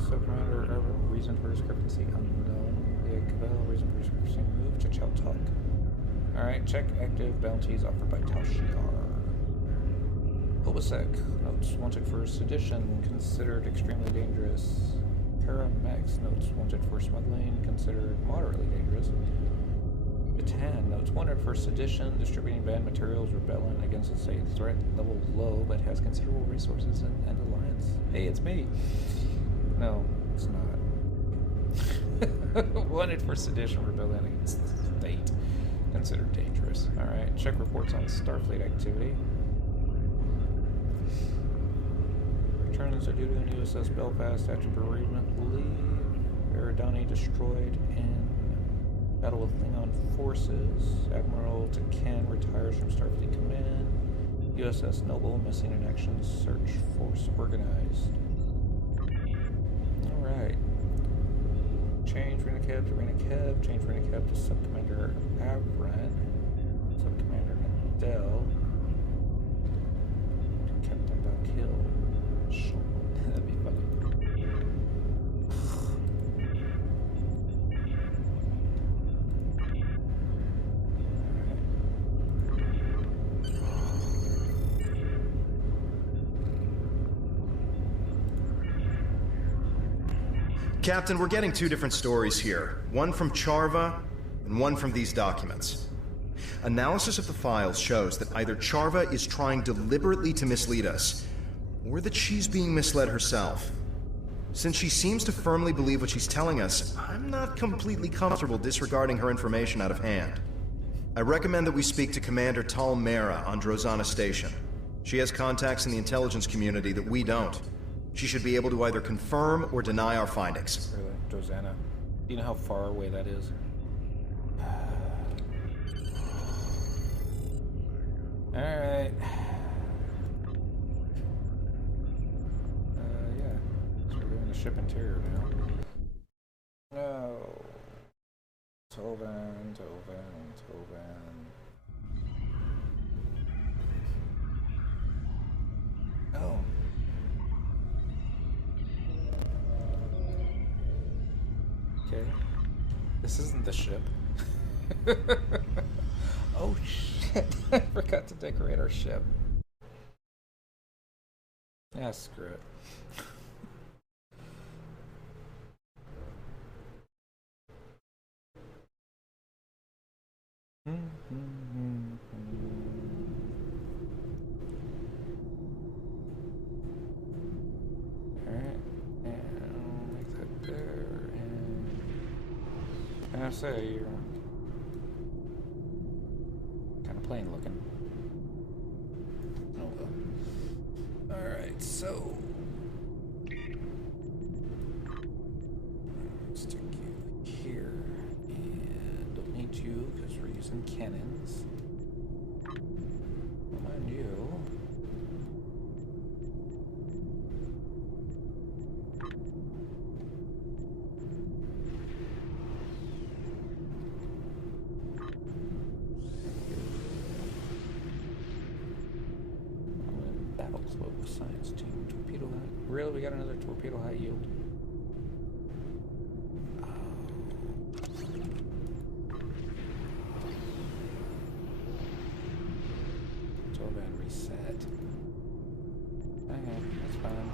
Sub-commander, reason for discrepancy unknown. Cavell, reason for discrepancy moved to Chaltalk. Alright, check active bounties offered by Tashiar. Obasek, notes wanted for sedition, considered extremely dangerous. Paramex, notes wanted for smuggling, considered moderately dangerous. Catan, notes wanted for sedition, distributing banned materials, rebelling against the state, threat level low, but has considerable resources and alliance. Hey, it's me! No, it's not. Wanted for sedition, rebelling against the state, considered dangerous. Alright, check reports on Starfleet activity. Returns to duty on USS Belfast after bereavement leave. Eridani destroyed in battle with Klingon forces. Admiral Takan retires from Starfleet Command. USS Noble missing in action. Search force organized. Alright. Change Rena Keb to Rena Keb. Change Rena Keb to Subcommander Avran. Subcommander Nadell. Captain Valkill. That'd be funny. Captain, we're getting two different stories here. One from Charva, and one from these documents. Analysis of the files shows that either Charva is trying deliberately to mislead us, or that she's being misled herself. Since she seems to firmly believe what she's telling us, I'm not completely comfortable disregarding her information out of hand. I recommend that we speak to Commander Tal Mera on Drozana Station. She has contacts in the intelligence community that we don't. She should be able to either confirm or deny our findings. Really? Drozana? Do you know how far away that is? Alright. Yeah. So we're doing the ship interior now. No. Tovan. Oh. Okay. This isn't the ship. Oh shit. I forgot to decorate our ship. Yeah, screw it. Alright, and I'll make that there, and I say you're kind of plain looking. Oh well. Alright, so stick you here, and don't need you because we're using cannons. Mind you. Battle cloak, science team, torpedo high. Really, we got another torpedo high yield. Torban reset. Okay, that's fine.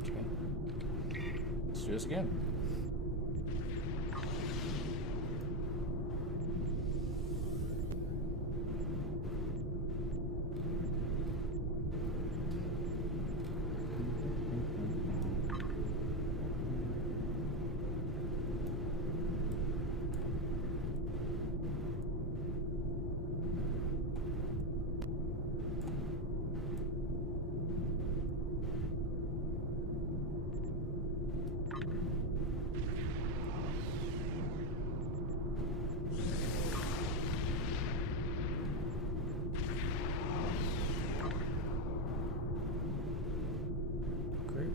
Okay. Let's do this again.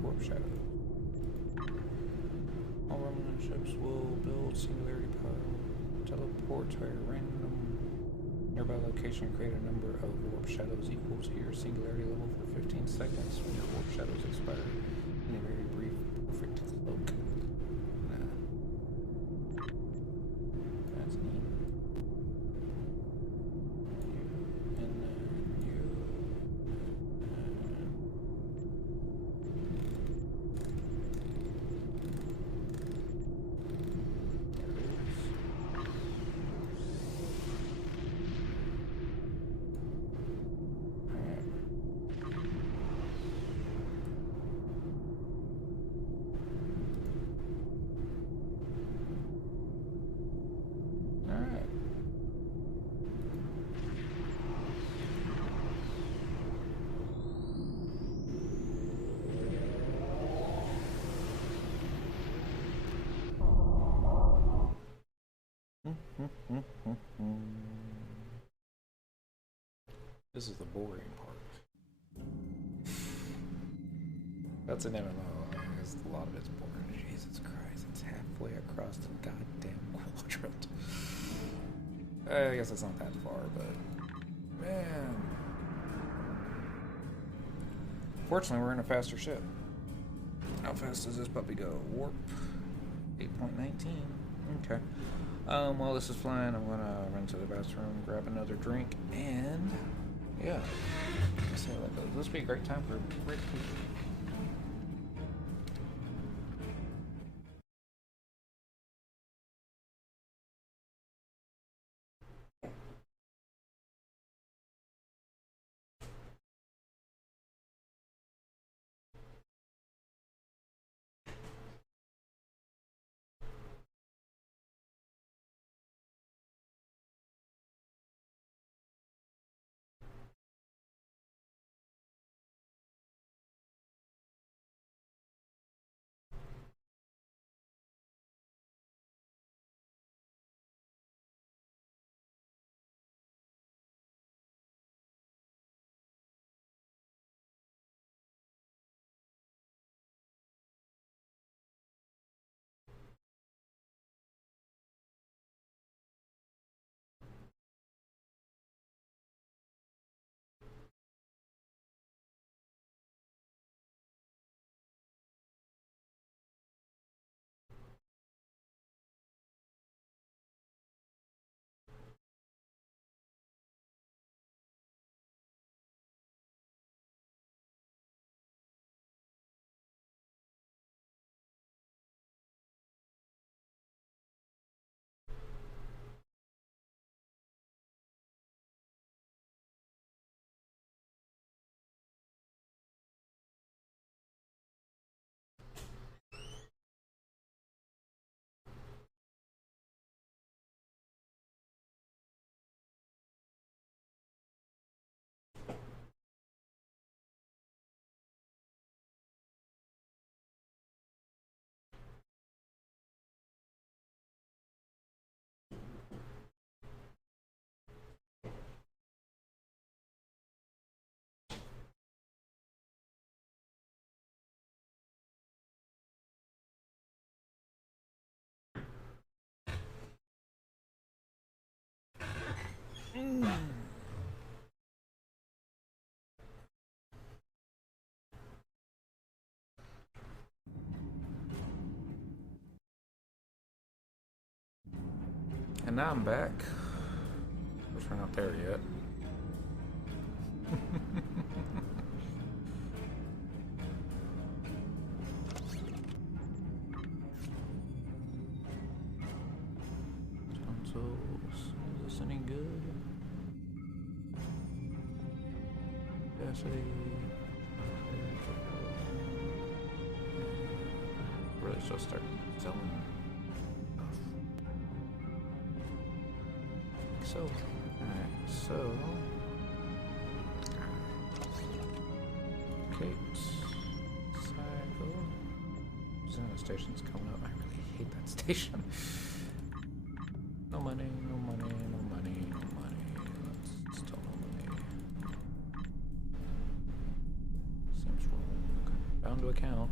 Warp shadow. All Reman ships will build singularity power, teleport to a random Nearby location create a number of warp shadows equal to your singularity level for 15 seconds. When your warp shadows expire in a very brief, perfect cloak. Nah. That's neat. You, and then you. There it is. Alright. This is the boring part. That's an MMO. I guess a lot of it's boring. Jesus Christ, it's halfway across the goddamn quadrant. I guess it's not that far, but man. Fortunately, we're in a faster ship. How fast does this puppy go? Warp 8.19. Okay. While this is flying, I'm gonna run to the bathroom, grab another drink, and yeah. Let's see how that goes. This would be a great time for a great food. And now I'm back. Which we're not there yet. Consoles. Is this any good? Capacity. Really should start selling. So, alright, so Kate, cycle. Zona station's coming up. I really hate that station. No money, no money, no money, no money. Let's still no money. Seems wrong. Bound to account.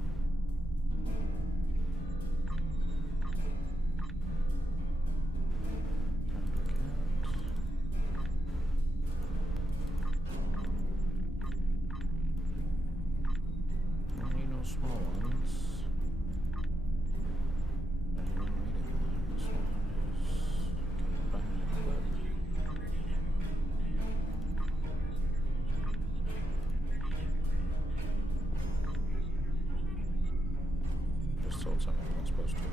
something I'm not supposed to.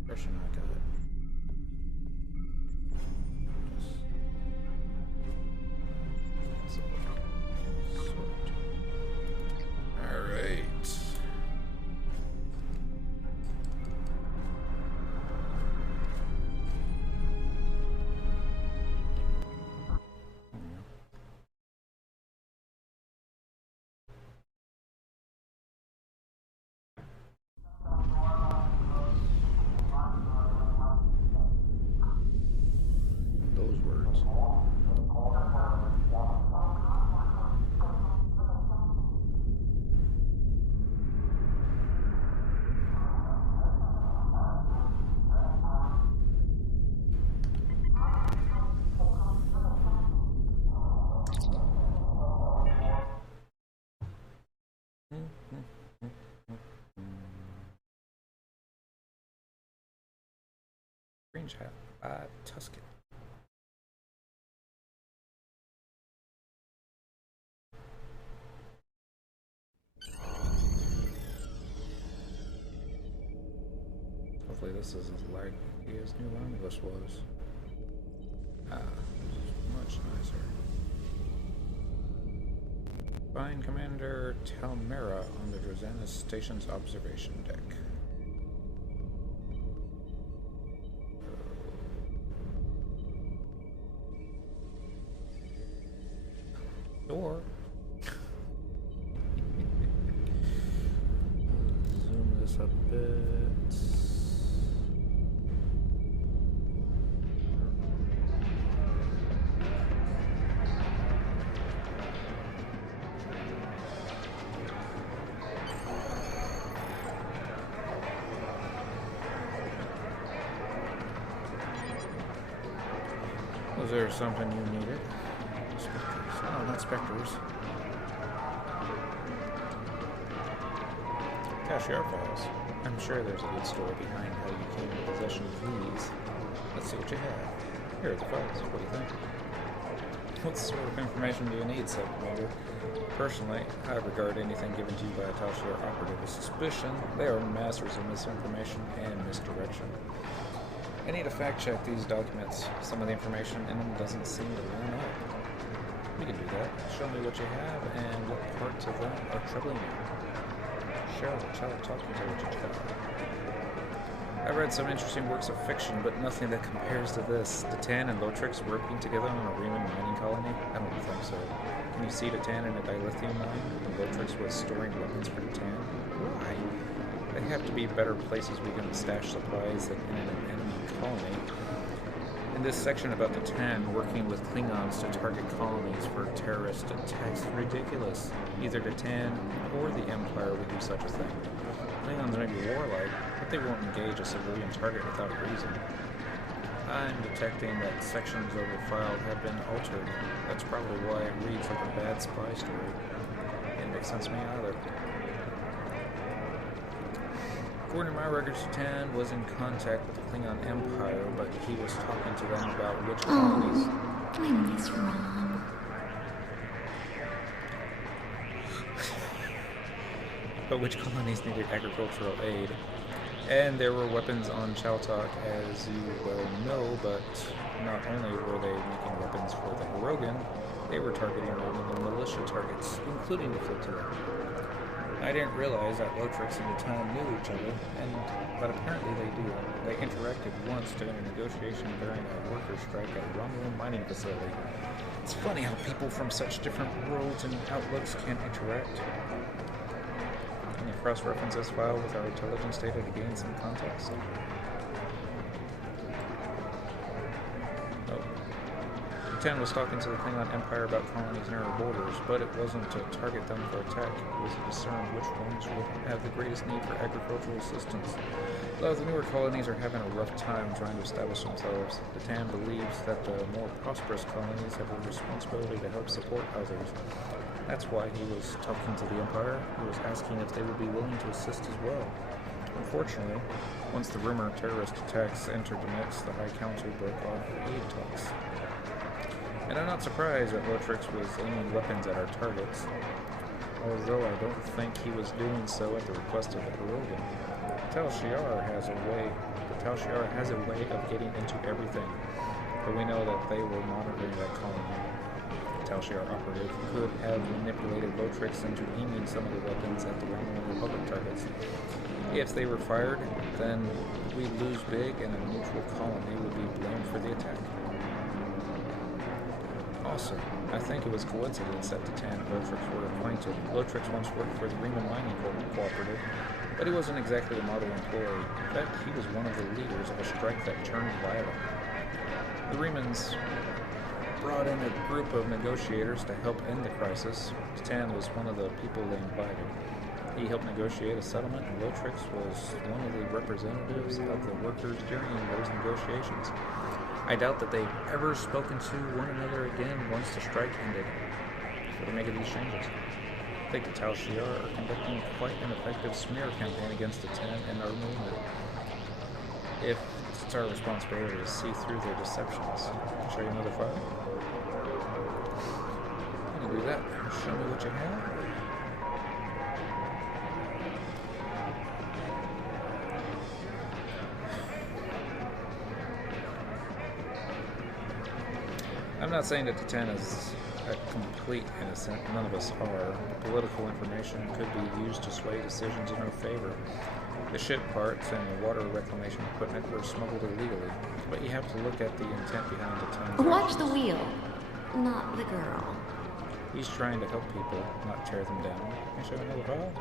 Impression I got it. Alright. Those words. Screenshot by Tuscan. Hopefully this is as laggy as New Romulus was. Ah, this is much nicer. Find Commander Talmera on the Rosanna Station's observation deck. Or zoom this up a bit. Was there something you needed? Spectres. Oh, not specters. Cashier files. I'm sure there's a good story behind how you came into possession of these. Let's see what you have. Here are the files. What do you think? What sort of information do you need, said Commander? Personally, I regard anything given to you by a Tashier operative with suspicion. They are masters of misinformation and misdirection. I need to fact-check these documents. Some of the information in them doesn't seem to line up. We can do that. Show me what you have and what parts of them are troubling you. Cheryl, child talking to what you tell. I read some interesting works of fiction, but nothing that compares to this. Datan and Lotrix working together on a Reman mining colony? I don't think so. Can you see Datan in a dilithium mine? And Lotrix was storing weapons for Datan? Why? They have to be better places we can stash supplies than in an enemy colony. In this section about the Tan working with Klingons to target colonies for terrorist attacks, ridiculous. Either the Tan or the Empire would do such a thing. Klingons may be warlike, but they won't engage a civilian target without reason. I'm detecting that sections of the file have been altered. That's probably why it reads like a bad spy story. It makes sense to me either. According to my records, Tan was in contact with the Klingon Empire, but he was talking to them about which colonies. I miss Ron. But which colonies needed agricultural aid. And there were weapons on Chaltok, as you well know, but not only were they making weapons for the Hirogan, they were targeting Roman militia targets, including the flotilla. I didn't realize that Lotrix and Datan knew each other, but apparently they do. They interacted once during a negotiation during a worker strike at a Romulan mining facility. It's funny how people from such different worlds and outlooks can interact. Can you cross-reference this file with our intelligence data to gain some context? Datan was talking to the Klingon Empire about colonies near our borders, but it wasn't to target them for attack. It was to discern which ones would have the greatest need for agricultural assistance. A lot of the newer colonies are having a rough time trying to establish themselves. Datan believes that the more prosperous colonies have a responsibility to help support others. That's why he was talking to the Empire. He was asking if they would be willing to assist as well. Unfortunately, once the rumor of terrorist attacks entered the mix, the High Council broke off aid talks. And I'm not surprised that Lotrix was aiming weapons at our targets. although I don't think he was doing so at the request of the Hirogen. Tal Shiar has a way of getting into everything, but we know that they were monitoring that colony. Tal Shiar operative could have manipulated Lotrix into aiming some of the weapons at the Romulan Republic targets. If they were fired, then we'd lose big and a neutral colony would be blamed for the attack. Also, I think it was coincidence that Titan and Lotrix were acquainted. Lotrix once worked for the Reman mining cooperative, but he wasn't exactly a model employee. In fact, he was one of the leaders of a strike that turned violent. The Remans brought in a group of negotiators to help end the crisis. Titan was one of the people they invited. He helped negotiate a settlement, and Lotrix was one of the representatives of the workers during those negotiations. I doubt that they've ever spoken to one another again once the strike ended for the make of these changes. I think the Tal Shiar are conducting quite an effective smear campaign against the Ten and our movement. If it's our responsibility to see through their deceptions. I'll show you another file. I'm gonna do that. Show me what you have. I'm not saying that Titan is a complete innocent. None of us are. Political information could be used to sway decisions in our favor. The ship parts and the water reclamation equipment were smuggled illegally, but you have to look at the intent behind the Titan's Watch the actions. wheel, not the girl. He's trying to help people, not tear them down. Can I show you another file?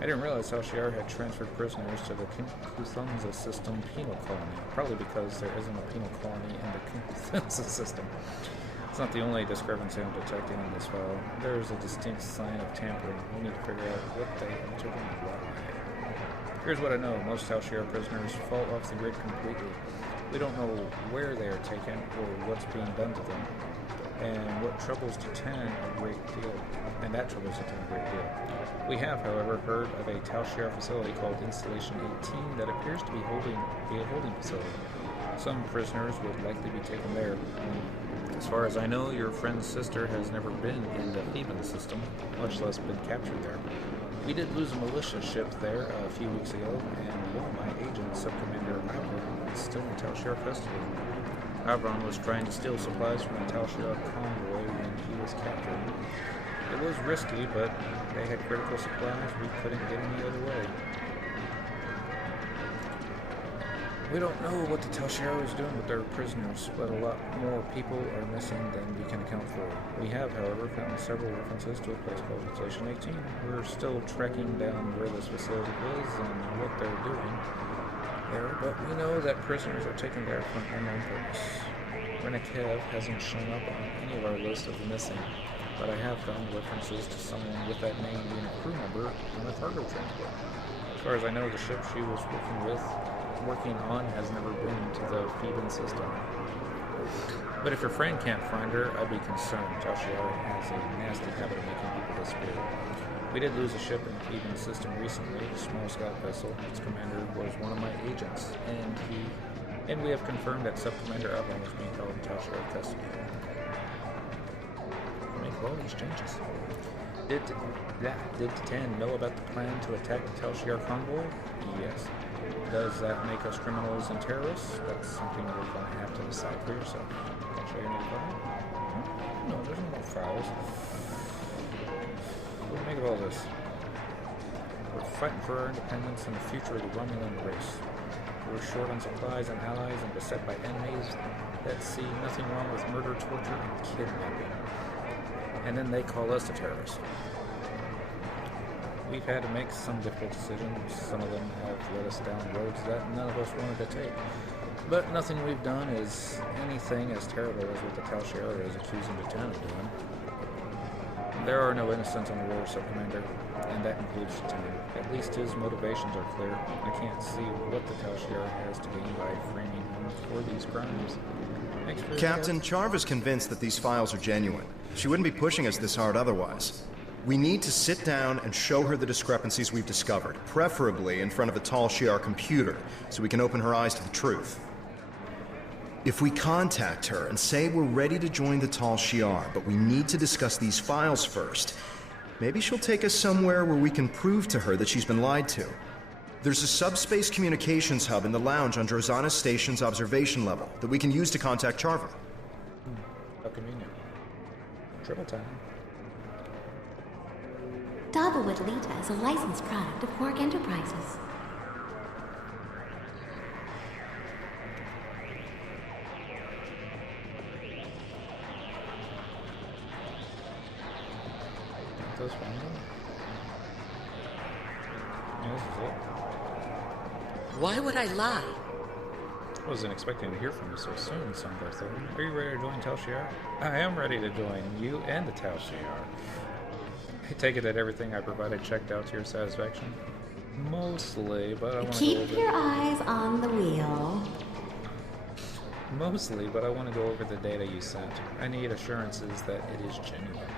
I didn't realize Tal Shiar had transferred prisoners to the Kuthunza system penal colony, probably because there isn't a penal colony in the Kuthunza system. It's not the only discrepancy I'm detecting in this file. There's a distinct sign of tampering. We need to figure out what they entered and why. Here's what I know. Most Tal Shiar prisoners fall off the grid completely. We don't know where they are taken or what's being done to them. And what troubles Titan a great deal. And that troubles Titan a great deal. We have, however, heard of a Tal Shiar facility called Installation 18 that appears to be a holding facility. Some prisoners would likely be taken there. As far as I know, your friend's sister has never been in the Theban system, much less been captured there. We did lose a militia ship there a few weeks ago, and one of my agents, Subcommander Avron, is still in Tal Shiar custody. Avron was trying to steal supplies from the Tal Shiar convoy when he was captured. It was risky, but they had critical supplies we couldn't get any other way. We don't know what the Tal Shiar is doing with their prisoners, but a lot more people are missing than we can account for. We have, however, found several references to a place called Installation 18. We're still tracking down where this facility is and what they're doing there, but we know that prisoners are taken there for an unknown purpose. Renikev hasn't shown up on any of our list of the missing, but I have found references to someone with that name being a crew member on a cargo transport. As far as I know, the ship she was working on has never been to the Theban system. But if your friend can't find her, I'd be concerned. Tal Shiar has a nasty habit of making people disappear. We did lose a ship in the Theban system recently, a small scout vessel. Its commander was one of my agents, and we have confirmed that Subcommander Avron was being held in Tal Shiar custody. Make all these changes. Did Titan know about the plan to attack the Tal Shiar convoy? Yes. Does that make us criminals and terrorists? That's something you're going to have to decide for yourself. Can I show you another file? No, there's no more files. What do you make of all this? We're fighting for our independence and the future of the Romulan race. We're short on supplies and allies and beset by enemies that see nothing wrong with murder, torture, and kidnapping. And then they call us a terrorist. We've had to make some difficult decisions. Some of them have led us down roads that none of us wanted to take. But nothing we've done is anything as terrible as what the Tal Shiar is accusing the Titan of doing. There are no innocents on the war, Subcommander, and that includes Titan. At least his motivations are clear. I can't see what the Tal Shiar has to gain by framing him for these crimes. Captain, Charv is convinced that these files are genuine. She wouldn't be pushing us this hard otherwise. We need to sit down and show her the discrepancies we've discovered, preferably in front of a Tal Shiar computer, so we can open her eyes to the truth. If we contact her and say we're ready to join the Tal Shiar, but we need to discuss these files first, maybe she'll take us somewhere where we can prove to her that she's been lied to. There's a subspace communications hub in the lounge on Drozana Station's observation level that we can use to contact Charva. How convenient. Triple time. Dabawood Lita is a licensed product of Quark Enterprises. This one. Yeah, this is it. Why would I lie? I wasn't expecting to hear from you so soon, Sunbertha. Are you ready to join Tal Shiar? I am ready to join you and the Tal Shiar. I take it that everything I provided checked out to your satisfaction? Mostly, but I want to go over... Keep your eyes on the wheel. Mostly, but I want to go over the data you sent. I need assurances that it is genuine.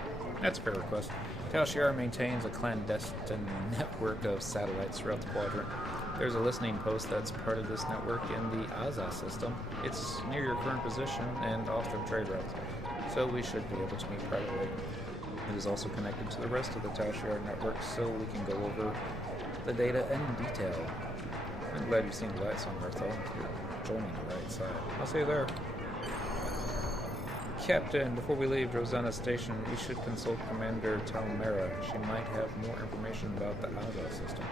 That's a fair request. Tal Shiar maintains a clandestine network of satellites throughout the quadrant. There's a listening post that's part of this network in the Aza system. It's near your current position and off the trade routes, so we should be able to meet privately. It is also connected to the rest of the Tal Shiar network, so we can go over the data in detail. I'm glad you've seen the light, Sunbertha. You're joining the right side. I'll see you there. Captain, before we leave Drozana Station, we should consult Commander Talmera. She might have more information about the Aza system.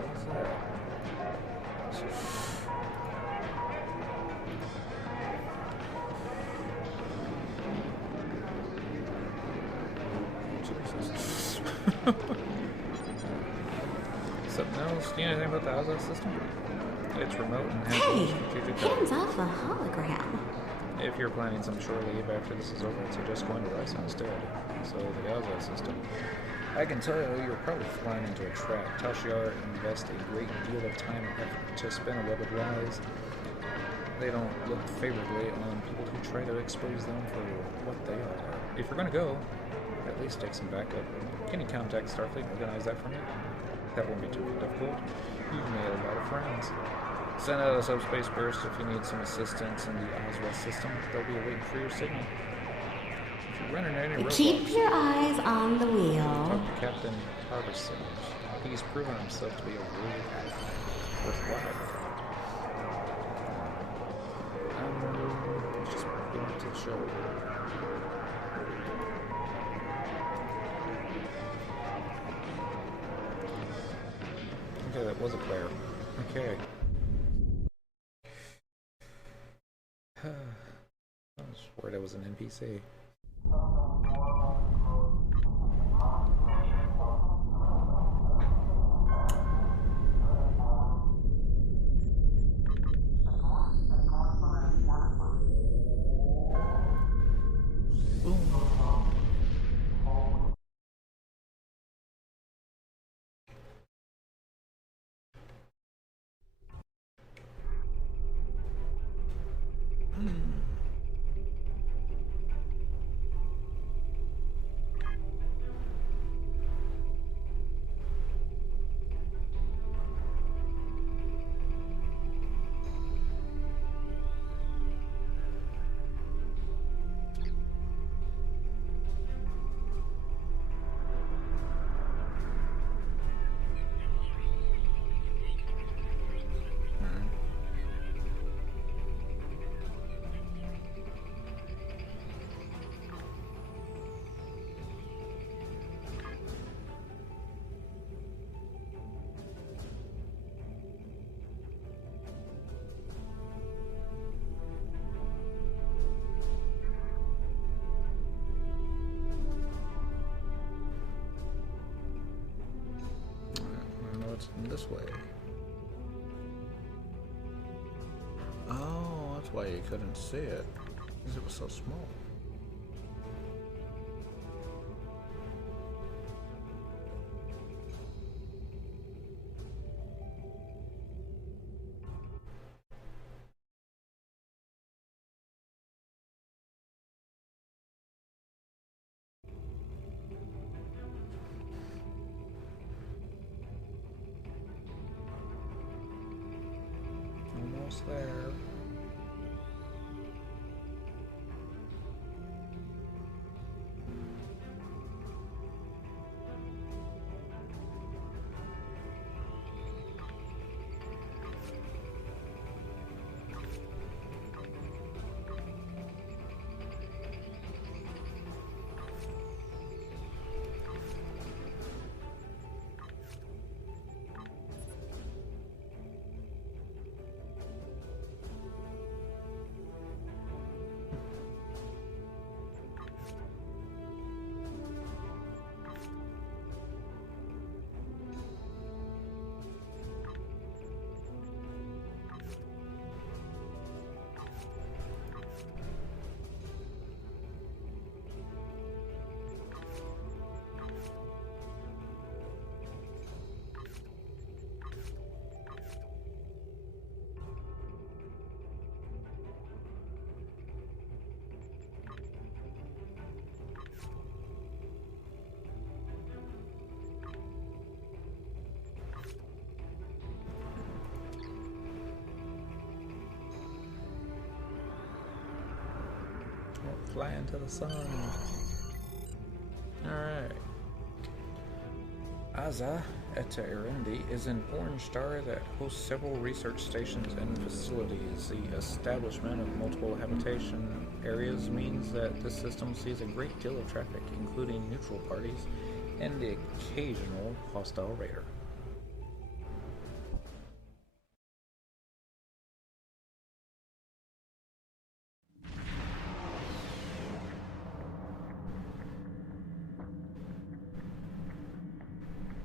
What's that? Jesus. Something else? Do you know anything about the Aza system? It's remote and has Hey, strategic hands off the hologram. If you're planning some short leave after this is over, I'd suggest going to Rice instead. So, the Aza system. I can tell you, you're probably flying into a trap. Tal Shiar invest a great deal of time and effort to spin a web of lies. They don't look favorably on people who try to expose them for what they are. If you're going to go, at least take some backup. Can you contact Starfleet and organize that for me? That won't be too difficult. You've made a lot of friends. Send out a subspace burst if you need some assistance in the Oswell system. They'll be waiting for your signal. If you run into any roadblocks, Keep your eyes on the wheel. talk to Captain Harvison. He's proven himself to be a really worthwhile. Just going to the show. Okay, that was a player. Okay. I was worried I was an NPC. This way. Oh, that's why you couldn't see it, because it was so small. almost there. Fly into the sun. Alright. Aza Eta Erendi is an orange star that hosts several research stations and facilities. The establishment of multiple habitation areas means that this system sees a great deal of traffic, including neutral parties and the occasional hostile raider.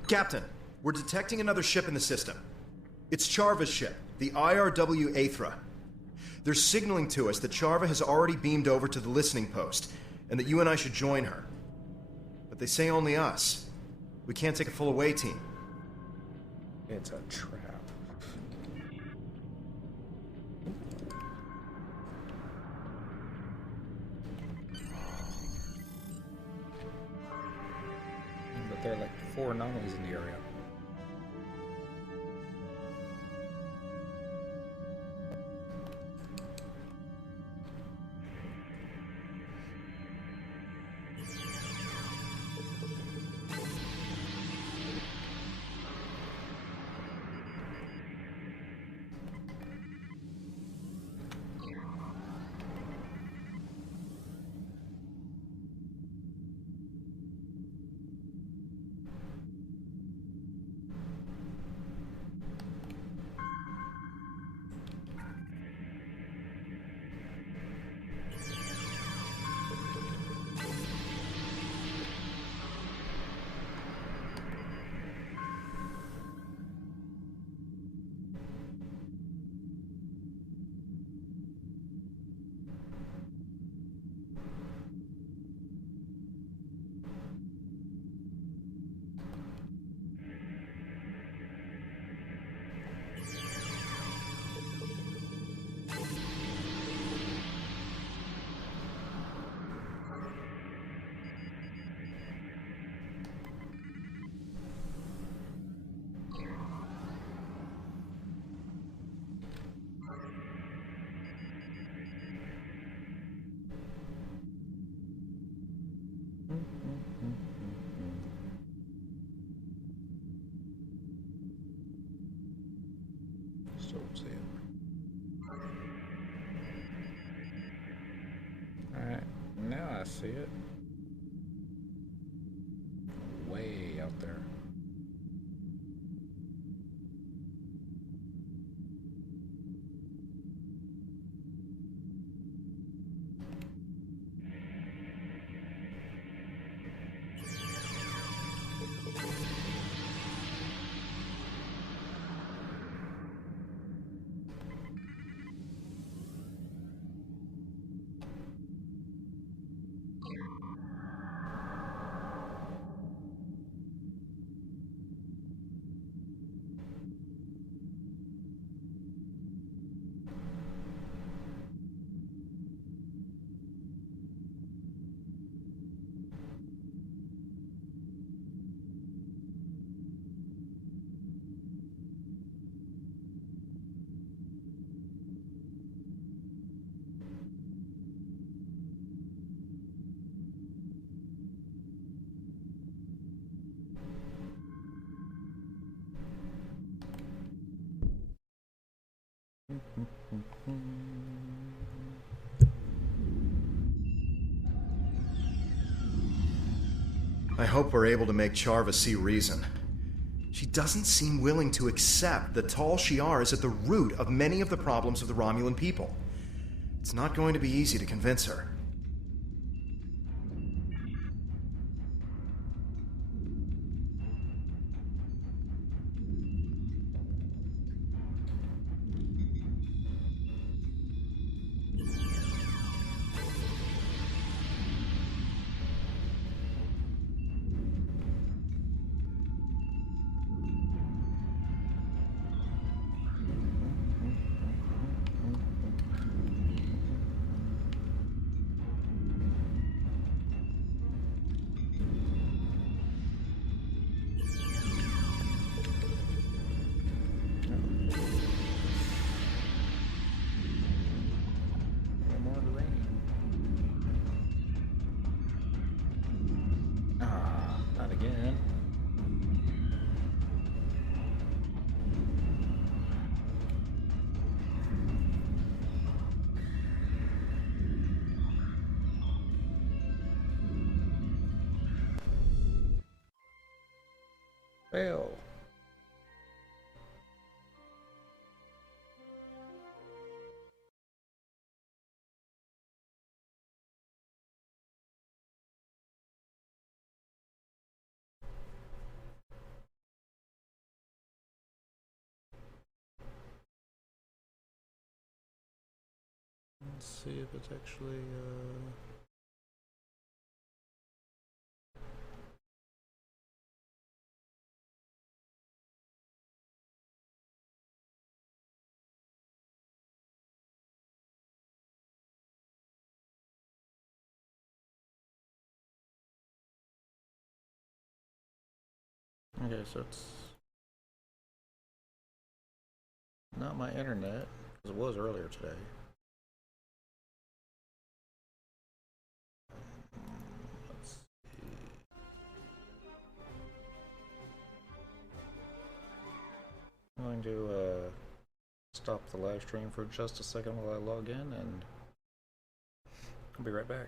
Captain, we're detecting another ship in the system. It's Charva's ship, the IRW Aethra. They're signaling to us that Charva has already beamed over to the listening post, and that you and I should join her. But they say only us. We can't take a full away team. It's a trap. But there are like 4 anomalies in the area. Alright, now I see it. Way out there. I hope we're able to make Charva see reason. She doesn't seem willing to accept that Tal Shiar is at the root of many of the problems of the Romulan people. It's not going to be easy to convince her. Not again. Fail. Let's see if it's actually, Okay, so it's not my internet, because it was earlier today. Let's see. I'm going to stop the live stream for just a second while I log in, and I'll be right back.